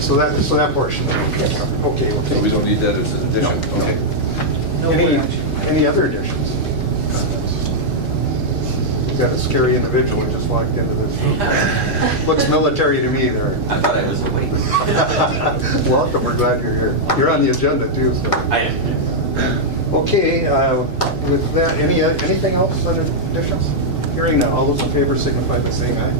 So that portion. Okay, So we don't need that as an addition? Okay. No board action. Any other additions? We've got a scary individual who just walked into this room. Looks military to me there. I thought I was awake. Welcome, we're glad you're here. You're on the agenda too, so. I am. Okay, with that, anything else on additions? Hearing none, all those in favor signify by saying aye.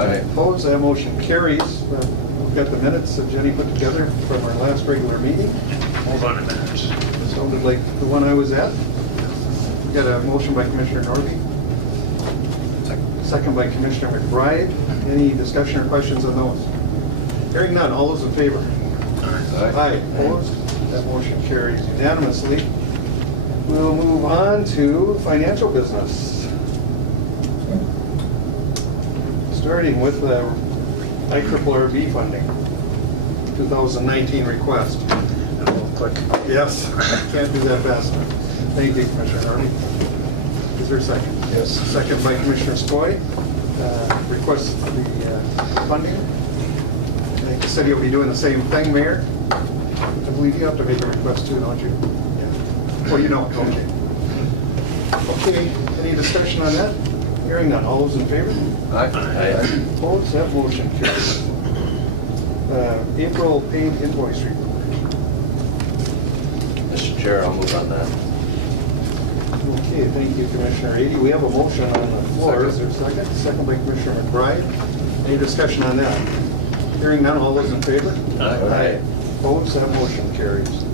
Aye. Opposed, that motion carries. We've got the minutes that Jenny put together from our last regular meeting. Move on to minutes. Sounded like the one I was at. We got a motion by Commissioner Norby. Second by Commissioner McBride. Any discussion or questions on those? Hearing none, all those in favor? Aye. Opposed? That motion carries unanimously. We'll move on to financial business. Starting with the IRRB funding, 2019 request. Quick. Yes, can't do that fast enough. Thank you, Commissioner Harvey. Is there a second? Yes. Second by Commissioner Skoye. Request the funding. I think the city will be doing the same thing, Mayor. I believe you have to make a request too, don't you? Yeah. Well, you don't you? Okay, any discussion on that? Hearing none. All those in favor? Aye. Opposed? That motion carries. April paid invoice report. Mr. Chair, I'll move on that. Okay, thank you, Commissioner Ady. We have a motion on the floor. Is there a second? Second by Commissioner McBride. Any discussion on that? Hearing none, all those in favor? Aye. Opposed? That motion carries.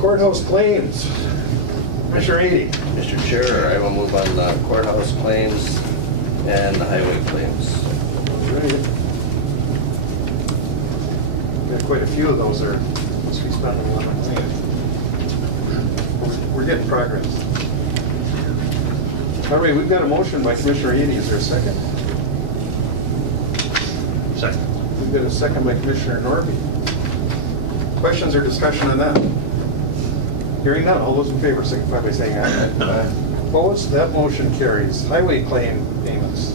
Courthouse claims. Commissioner Ady. Mr. Chair, I will move on the courthouse claims and the highway claims. All right. Got quite a few of those there. Must be spending a lot of money. We're getting progress. All right, we've got a motion by Commissioner Ady. Is there a second? Second. We've got a second by Commissioner Norby. Questions or discussion on that? Hearing none, all those in favor signify by saying aye. Aye. Opposed? That motion carries. Highway claim payments.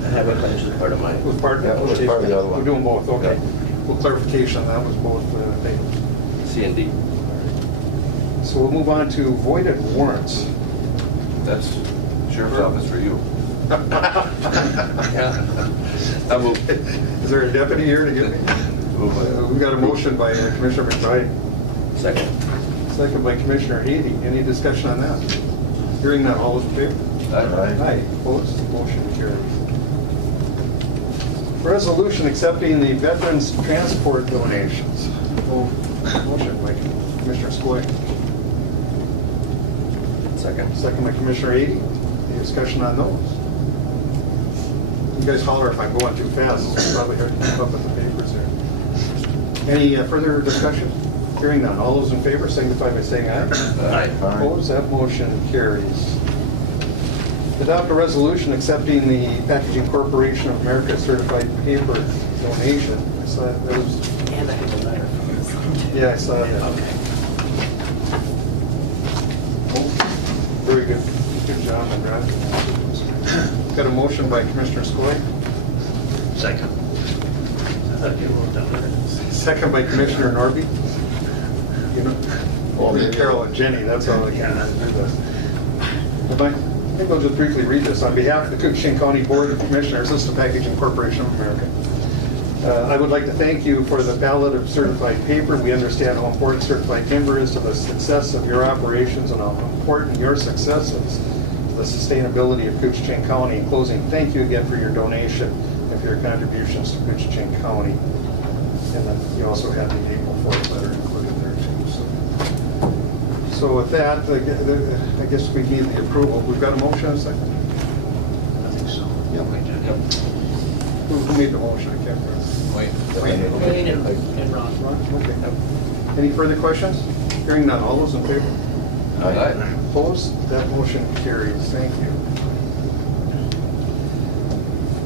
The highway claims is part of mine. Was part of that? Was part of the other one. We're doing both, okay. Well, clarification, that was both payments. C and D. So we'll move on to voided warrants. That's Sheriff's Office for you. Yeah. I move. Is there a deputy here to get me? We've got a motion by Commissioner McBride. Second. Second by Commissioner Ady. Any discussion on that? Hearing none, all those in favor? Aye. Opposed? Motion carries. Resolution accepting the veterans transport donations. Motion by Commissioner Skoye. Second. Second by Commissioner Ady. Any discussion on those? You guys holler if I'm going too fast. It's probably hard to keep up with the papers here. Any further discussion? Hearing none. All those in favor signify by saying aye. Aye. Opposed? That motion carries. Adopt a resolution accepting the Packaging Corporation of America certified paper donation. I saw that was. And I have a letter from this. Yeah, I saw that. Okay. Very good. Good job on that. Got a motion by Commissioner Skoye. Second. I thought you wrote down there. Second by Commissioner Norby. You know, Carol and Jenny, that's all I can do this. I think I'll just briefly read this. On behalf of the Kootenai County Board of Commissioners, this is the Packaging Corporation of America. I would like to thank you for the ballot of certified paper. We understand how important certified timber is to the success of your operations and how important your success is to the sustainability of Kootenai County. In closing, thank you again for your donation and for your contributions to Kootenai County. And then you also had the April 4th letter included there too. So with that, I guess we need the approval. We've got a motion in a second? I think so. Who made the motion? I can't remember. Wayne and Ron. Okay. Any further questions? Hearing none. All those in favor? Aye. Opposed? That motion carries. Thank you.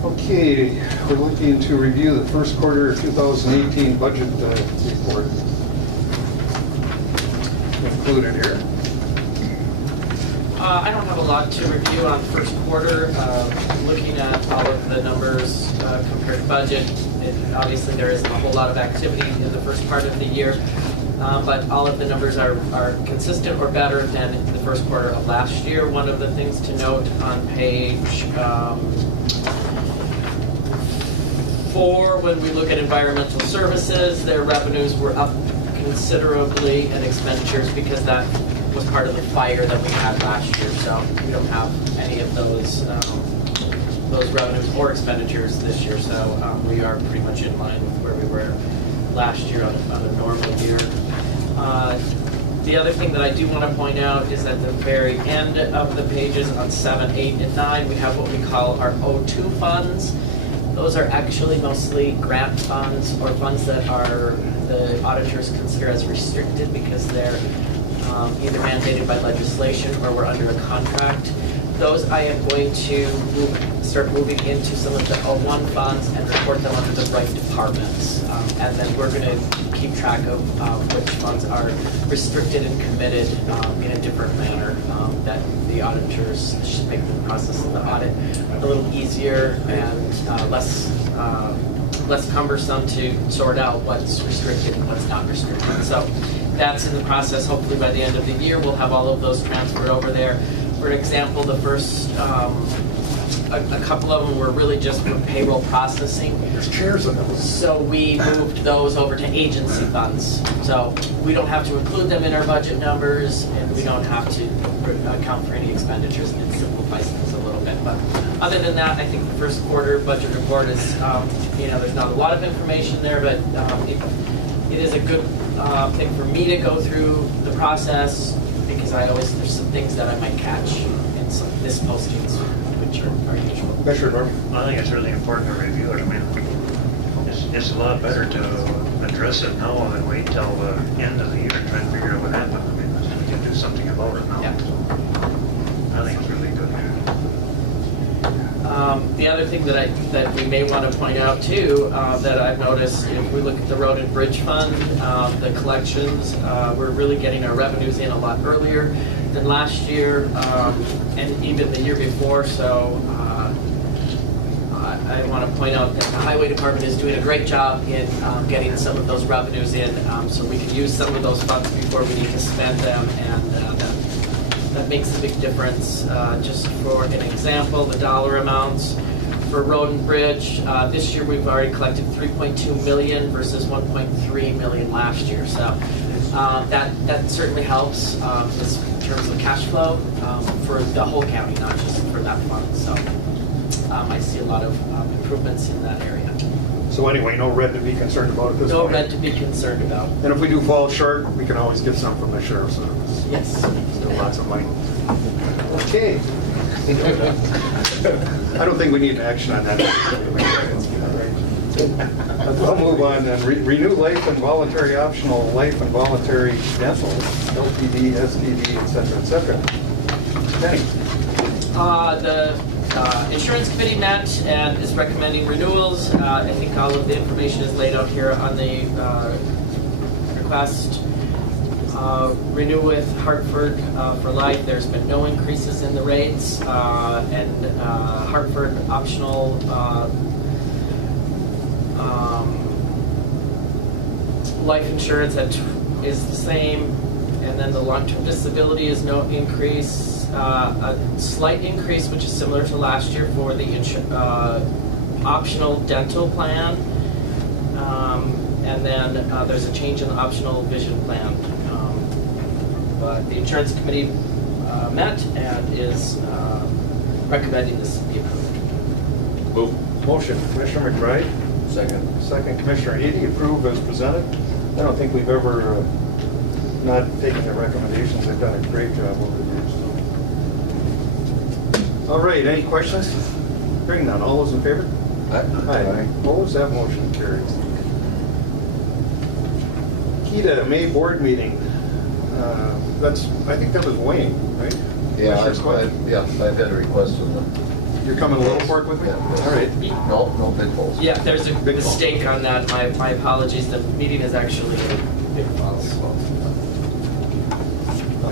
Okay, we're looking to review the first quarter 2018 budget report. Included here. I don't have a lot to review on first quarter. Looking at all of the numbers compared to budget, obviously there isn't a whole lot of activity in the first part of the year. but all of the numbers are consistent or better than the first quarter of last year. One of the things to note on page 4, when we look at environmental services, their revenues were up considerably, and expenditures, because that was part of the fire that we had last year. So we don't have any of those revenues or expenditures this year. So we are pretty much in line with where we were last year on a normal year. The other thing that I do want to point out is at the very end of the pages on 7, 8, and 9, we have what we call our O2 funds. Those are actually mostly grant funds, or funds that the auditors consider as restricted because they're either mandated by legislation or we're under a contract. Those I am going to start moving into some of the O1 funds and report them under the right departments. And then we're going to keep track of which funds are restricted and committed in a different manner, that the auditors should make the process of the audit a little easier and less cumbersome to sort out what's restricted and what's not restricted. So that's in the process. Hopefully by the end of the year, we'll have all of those transferred over there. For example, the first, a couple of them were really just for payroll processing. There's chairs in those. So we moved those over to agency funds. So we don't have to include them in our budget numbers, and we don't have to account for any expenditures. It simplifies things a little bit. But other than that, I think the first quarter budget report is, there's not a lot of information there, but it is a good thing for me to go through the process, because there's some things that I might catch in some this postings, which are unusual. Commissioner Norman? I think it's really important to review it. I mean, it's a lot better to address it now than wait till the end of the year and try and figure out what happened. I mean, we can do something about it now. Yeah. I think it's really good. The other thing that we may want to point out too, that I've noticed, if we look at the Road and Bridge Fund, the collections, we're really getting our revenues in a lot earlier than last year, and even the year before. So I want to point out that the Highway Department is doing a great job in getting some of those revenues in, so we can use some of those funds before we need to spend them, and that makes a big difference. Just for an example, the dollar amounts for Road and Bridge, this year we've already collected $3.2 million versus $1.3 million last year. So that certainly helps in terms of cash flow for the whole county, not just for that fund. So I see a lot of improvements in that area. So anyway, no red to be concerned about at this No point? red to be concerned about. And if we do fall short, we can always get some from the sheriff's office. Yes. Still lots of money. Okay. I don't think we need action on that. We'll move on then. Renew life and voluntary optional life and voluntary dental, LTD, STD, et cetera, et cetera. Penny? The insurance committee met and is recommending renewals. I think all of the information is laid out here on the request. Renew with Hartford for life. There's been no increases in the rates, and Hartford optional life insurance is the same, and then the long-term disability is no increase. A slight increase, which is similar to last year, for the optional dental plan, and then there's a change in the optional vision plan. But the insurance committee met and is recommending this be approved. Move. Motion, Commissioner McBride. Second. Second, Commissioner Edie, approve as presented. I don't think we've ever not taken their recommendations. They've done a great job over the years. All right, any questions? Hearing none, all those in favor? Aye. Opposed, that motion carries. KDA May board meeting. I think that was Wayne, right? Yeah, I've had a request from them. You're coming to Little Fork with me? Yeah. All right. No Big Falls. Yeah, there's a mistake on that. My apologies. The meeting is actually in Big Falls.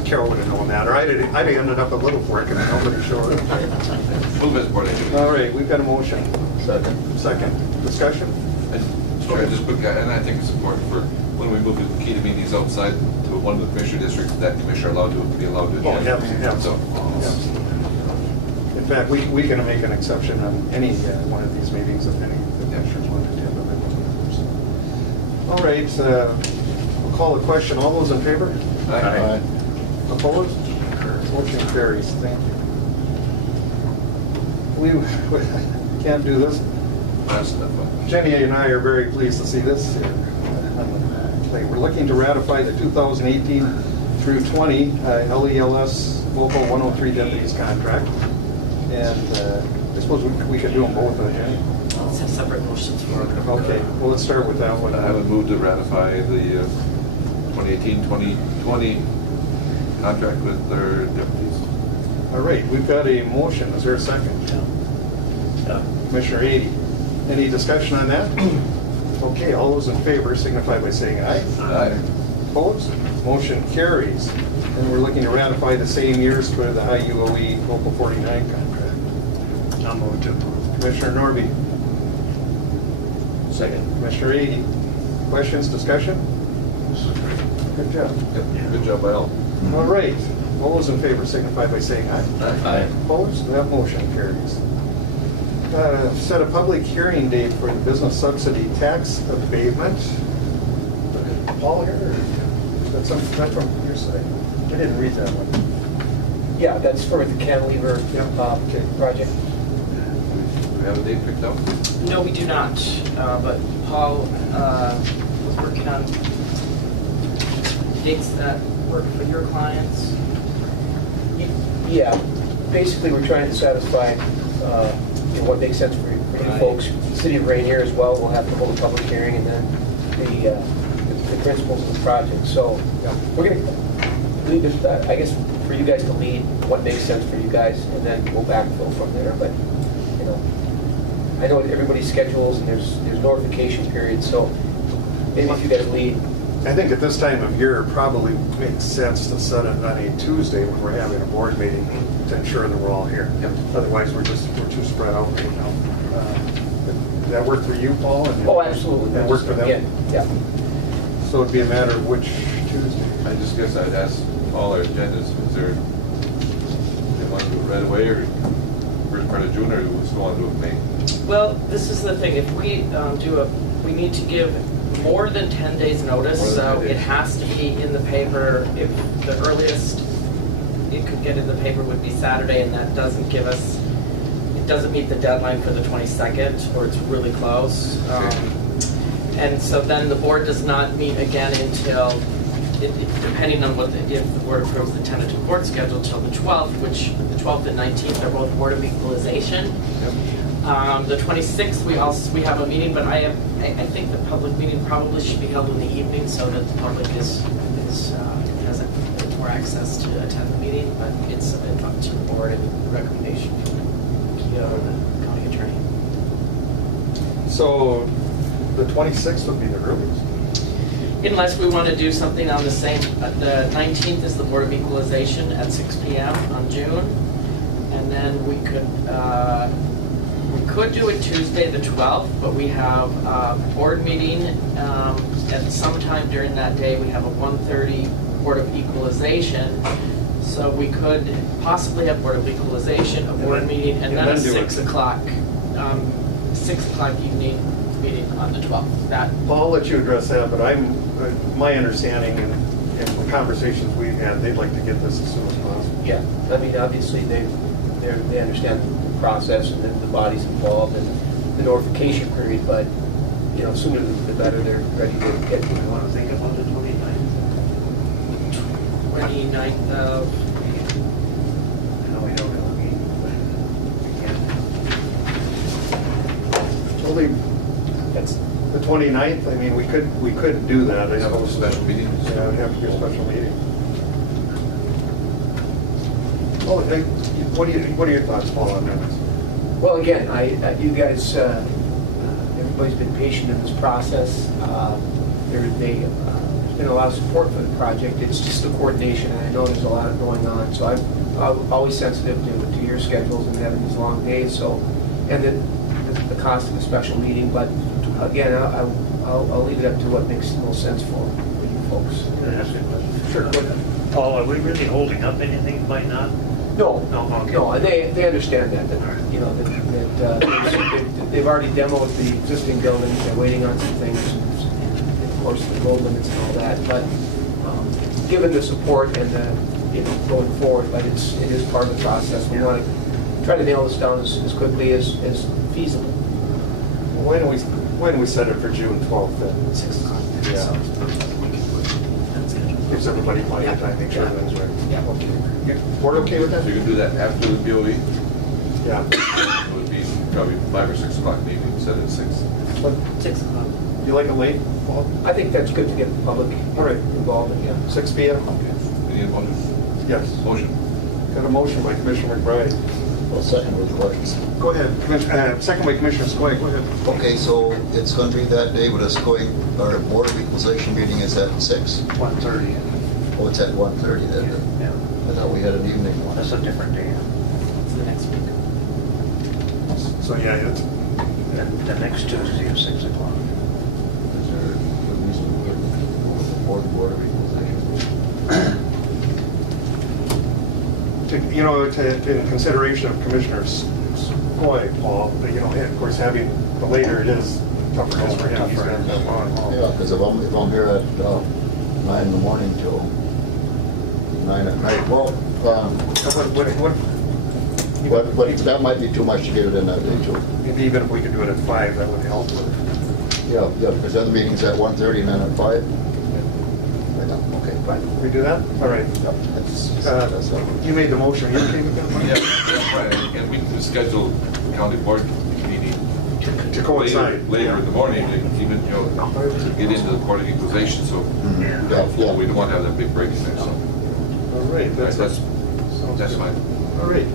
Carol would have known that, or I'd have ended up at Little Fork and nobody showed up. Move as board. All right, we've got a motion. Second. Second. Discussion? Sure, just quick, and I think it's important for when we move move the key to meetings outside to one of the commissioner districts, that commissioner allowed to be allowed to Oh, attend. yeah. So, In fact, we can make an exception on any one of these meetings if any of the commissioners want to attend. All right, we'll call the question. All those in favor? Aye. Opposed? Motion carries. Thank you. We can't do this. That's enough fun. Jenny and I are very pleased to see this here. We're looking to ratify the 2018 through 20 LELS Local 103 deputies contract. And I suppose we could do them both, Jenny? Let's have separate motions for it. Okay, well, let's start with that one. I would move to ratify the 2018-2020 contract with their deputies. All right, we've got a motion. Is there a second? Commissioner Ady. Any discussion on that? Okay, all those in favor signify by saying aye. Aye. Opposed? Motion carries. And we're looking to ratify the same years for the IUOE Local 49 contract. I'll move to approve. Commissioner Norby. Second. Commissioner Ady. Questions, discussion? Good job. Yep, good job by all. All right, all those in favor signify by saying aye. Aye. Opposed? That motion carries. Set a public hearing date for the business subsidy tax abatement. Paul here, or that's from your side? I didn't read that one. Yeah, that's for the cantilever project. Do we have a date picked out? No, we do not, but Paul was working on dates that work for your clients. Yeah, basically, we're trying to satisfy what makes sense for you folks. The City of Rainier as well will have to hold a public hearing, and then the principles of the project. So we're going to leave it, I guess, for you guys to lead what makes sense for you guys, and then we'll backfill from there. But, you know, I know everybody's schedules, and there's notification periods, so maybe if you guys lead. I think at this time of year, it probably makes sense to set it on a Tuesday when we're having a board meeting to ensure that we're all here. Yep. Otherwise, we're too spread out right now. Does that work for you, Paul? And Oh, absolutely. That work for them? Yeah. So it'd be a matter of which Tuesday? I just guess I'd ask all our agendas, is there, they want to do it right away, or first part of June, or what's going on to May? Well, this is the thing, if we we need to give more than 10 days notice, More than 10 so days. it has to be in the paper. If the earliest it could get in the paper would be Saturday, and that doesn't give us, it doesn't meet the deadline for the 22nd, or it's really close. And so then the board does not meet again until, depending on what, if the board approves the tentative board schedule, till the 12th, which the 12th and 19th are both Board of Equalization. The 26th, we have a meeting, but I think the public meeting probably should be held in the evening so that the public has more access to attend the meeting, but it's up to the board and recommendation from the county attorney. So the 26th would be the earliest. Unless we want to do something on the same, the 19th is the Board of Equalization at 6 p.m. on June, and then we could do it Tuesday the 12th, but we have a board meeting at some time during that day. We have a 1:30 Board of Equalization, so we could possibly have Board of Equalization, a board meeting, and then a 6 o'clock evening meeting on the 12th. That Well, I'll let you address that, but my understanding and the conversations we've had, they'd like to get this as soon as possible. Yeah, I mean, obviously, they understand the process and the bodies involved and the notification period, but, you know, sooner the better they're ready to get. You want to think about the 29th? 29th of, No, we don't have a meeting, but we can. Only That's the 29th, I mean, we could do that. I Have a suppose. special meeting? Yeah, it'd have to be a special meeting. Oh, what are your thoughts, Paul, on that? Well, again, you guys, everybody's been patient in this process. There's been a lot of support for the project. It's just the coordination, and I know there's a lot going on. So I'm always sensitive to your schedules and having these long days. So, and then the cost of a special meeting. But again, I'll leave it up to what makes the most sense for folks. Sure, go ahead. Paul, are we really holding up anything by not? No, No, okay. no, and they understand that, you know, they've already demoed the existing building, they're waiting on some things, of course, the load limits and all that, but given the support and you know, going forward, but it is part of the process. We want to try to nail this down as quickly as feasible. Why don't we set it for June 12th then? 6 o'clock. Yeah. Gives everybody plenty of time, make sure everything's ready. Yeah. Okay. Board okay with that? So you can do that after the BOE? Yeah. It would be probably 5 or 6 o'clock meeting, instead of 6. 6 o'clock. You like it late, Paul? I think that's good to get the public All right. involved in, yeah. 6 p.m.? Okay. We need a motion? Yes. Motion. Got a motion by Commissioner McBride. Well, second with questions. Go ahead. Second by Commissioner Skoye. Go ahead. Okay, so it's going to be that day with us going, our Board of Equalization meeting is at 6? 1:30. Oh, it's at 1:30 then? Yeah, I thought we had an evening one. that's a different day. It's the next week. So, yeah, it's, The next Tuesday at 6 o'clock. Is there a reason we wouldn't go before the Board of Equalization? you know, in consideration of Commissioner Skoye, Paul, you know, of course, having the later it is tougher goes for him. He's gonna have a long haul. Yeah, because if I'm here at 9 in the morning till 9 at night, well, but that might be too much to get it in that day too. Maybe even if we could do it at 5, that would help. Yeah, because the other meeting's at 1:30 and then at 5. Okay, fine. We do that? All right. Yep, that's all. You made the motion. You okay with that? Yeah, right, and we can schedule the county board meeting To coincide. later in the morning, and even, you know, to get into the Board of Equalization, so Yeah. we don't want to have that big break in there, so. All right. That's fine. All right.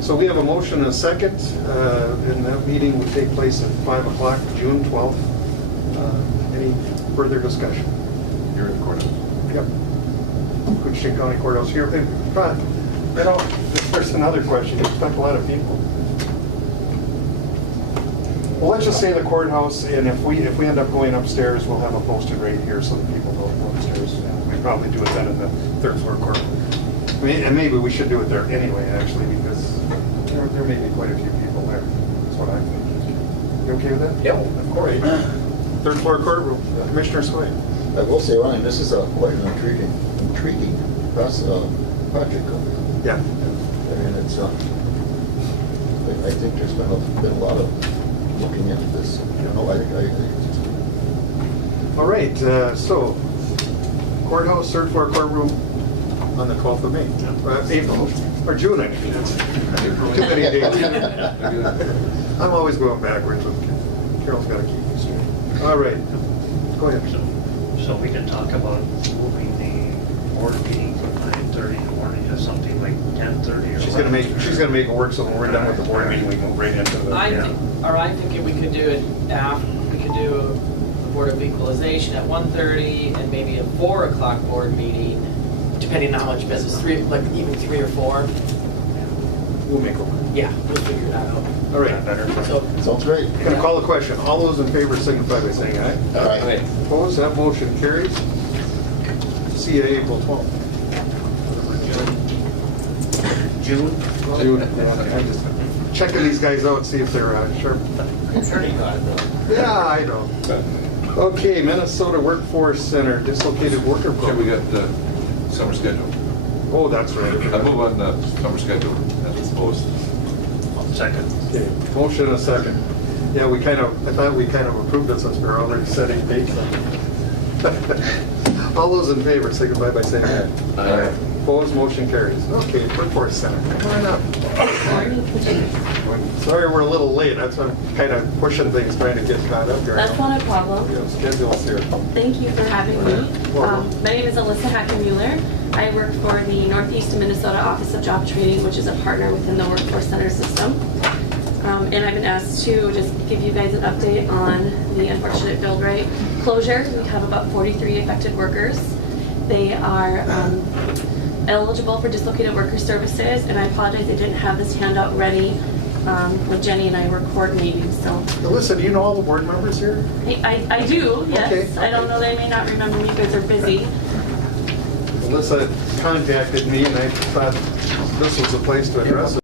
So we have a motion and a second, and that meeting will take place at 5 o'clock, June 12th. Any further discussion? You're in the courthouse. Yep. Coochin County Courthouse here. But, you know, there's another question. You expect a lot of people. Well, let's just say the courthouse, and if we end up going upstairs, we'll have a posted right here so that people don't go upstairs. We probably do it then in the third floor courtroom. And maybe we should do it there anyway, actually, because there may be quite a few people there. That's what I'm thinking. You okay with that? Yeah, of course. Third floor courtroom, Commissioner Sway. I will say, Ryan, this is quite an intriguing project over here. Yeah. I mean, it's, I think there's been a lot of looking into this. You know, All right, so courthouse, third floor courtroom on the 12th of May. April, or June, actually. Too many dates. I'm always going backwards. Carol's got to keep me straight. All right, go ahead. So we can talk about moving the board meeting from 9:30 in the morning to something like 10:30 or She's gonna make it work, so when we're done with the board meeting, we move right into the. I'm thinking we could do it we could do the Board of Equalization at 1:30 and maybe a 4 o'clock board meeting, depending on how much business, even 3 or 4. We'll make it work. Yeah, we'll figure that out. All right. So, sounds great. Gonna call the question. All those in favor signify by saying aye. All right. Opposed, that motion carries. See you April 12th. June? June, yeah, I'm just checking these guys out, see if they're sharp. Yeah, I know. Okay, Minnesota Workforce Center, dislocated worker Okay, we program. got the summer schedule. Oh, that's right. I move on the summer schedule as proposed. second. Okay, motion and a second. Yeah, I thought we kind of approved this since we're already setting dates. All those in favor, signify by saying aye. Aye. Opposed, motion carries. Okay, Workforce Center, come on up. Sorry we're a little late, that's why I'm kind of pushing things, trying to get caught up here. That's not a problem. Yeah, schedule's here. Thank you for having me. My name is Alyssa Hacker-Mueller. I work for the Northeast Minnesota Office of Job Training, which is a partner within the Workforce Center system. And I've been asked to just give you guys an update on the unfortunate build rate closure. We have about 43 affected workers. They are eligible for dislocated worker services, and I apologize I didn't have this handout ready with Jenny and I were coordinating, so. Alyssa, do you know all the board members here? I do, yes. Okay, I don't know, they may not remember me, you guys are busy. Alyssa contacted me and I thought this was the place to address it.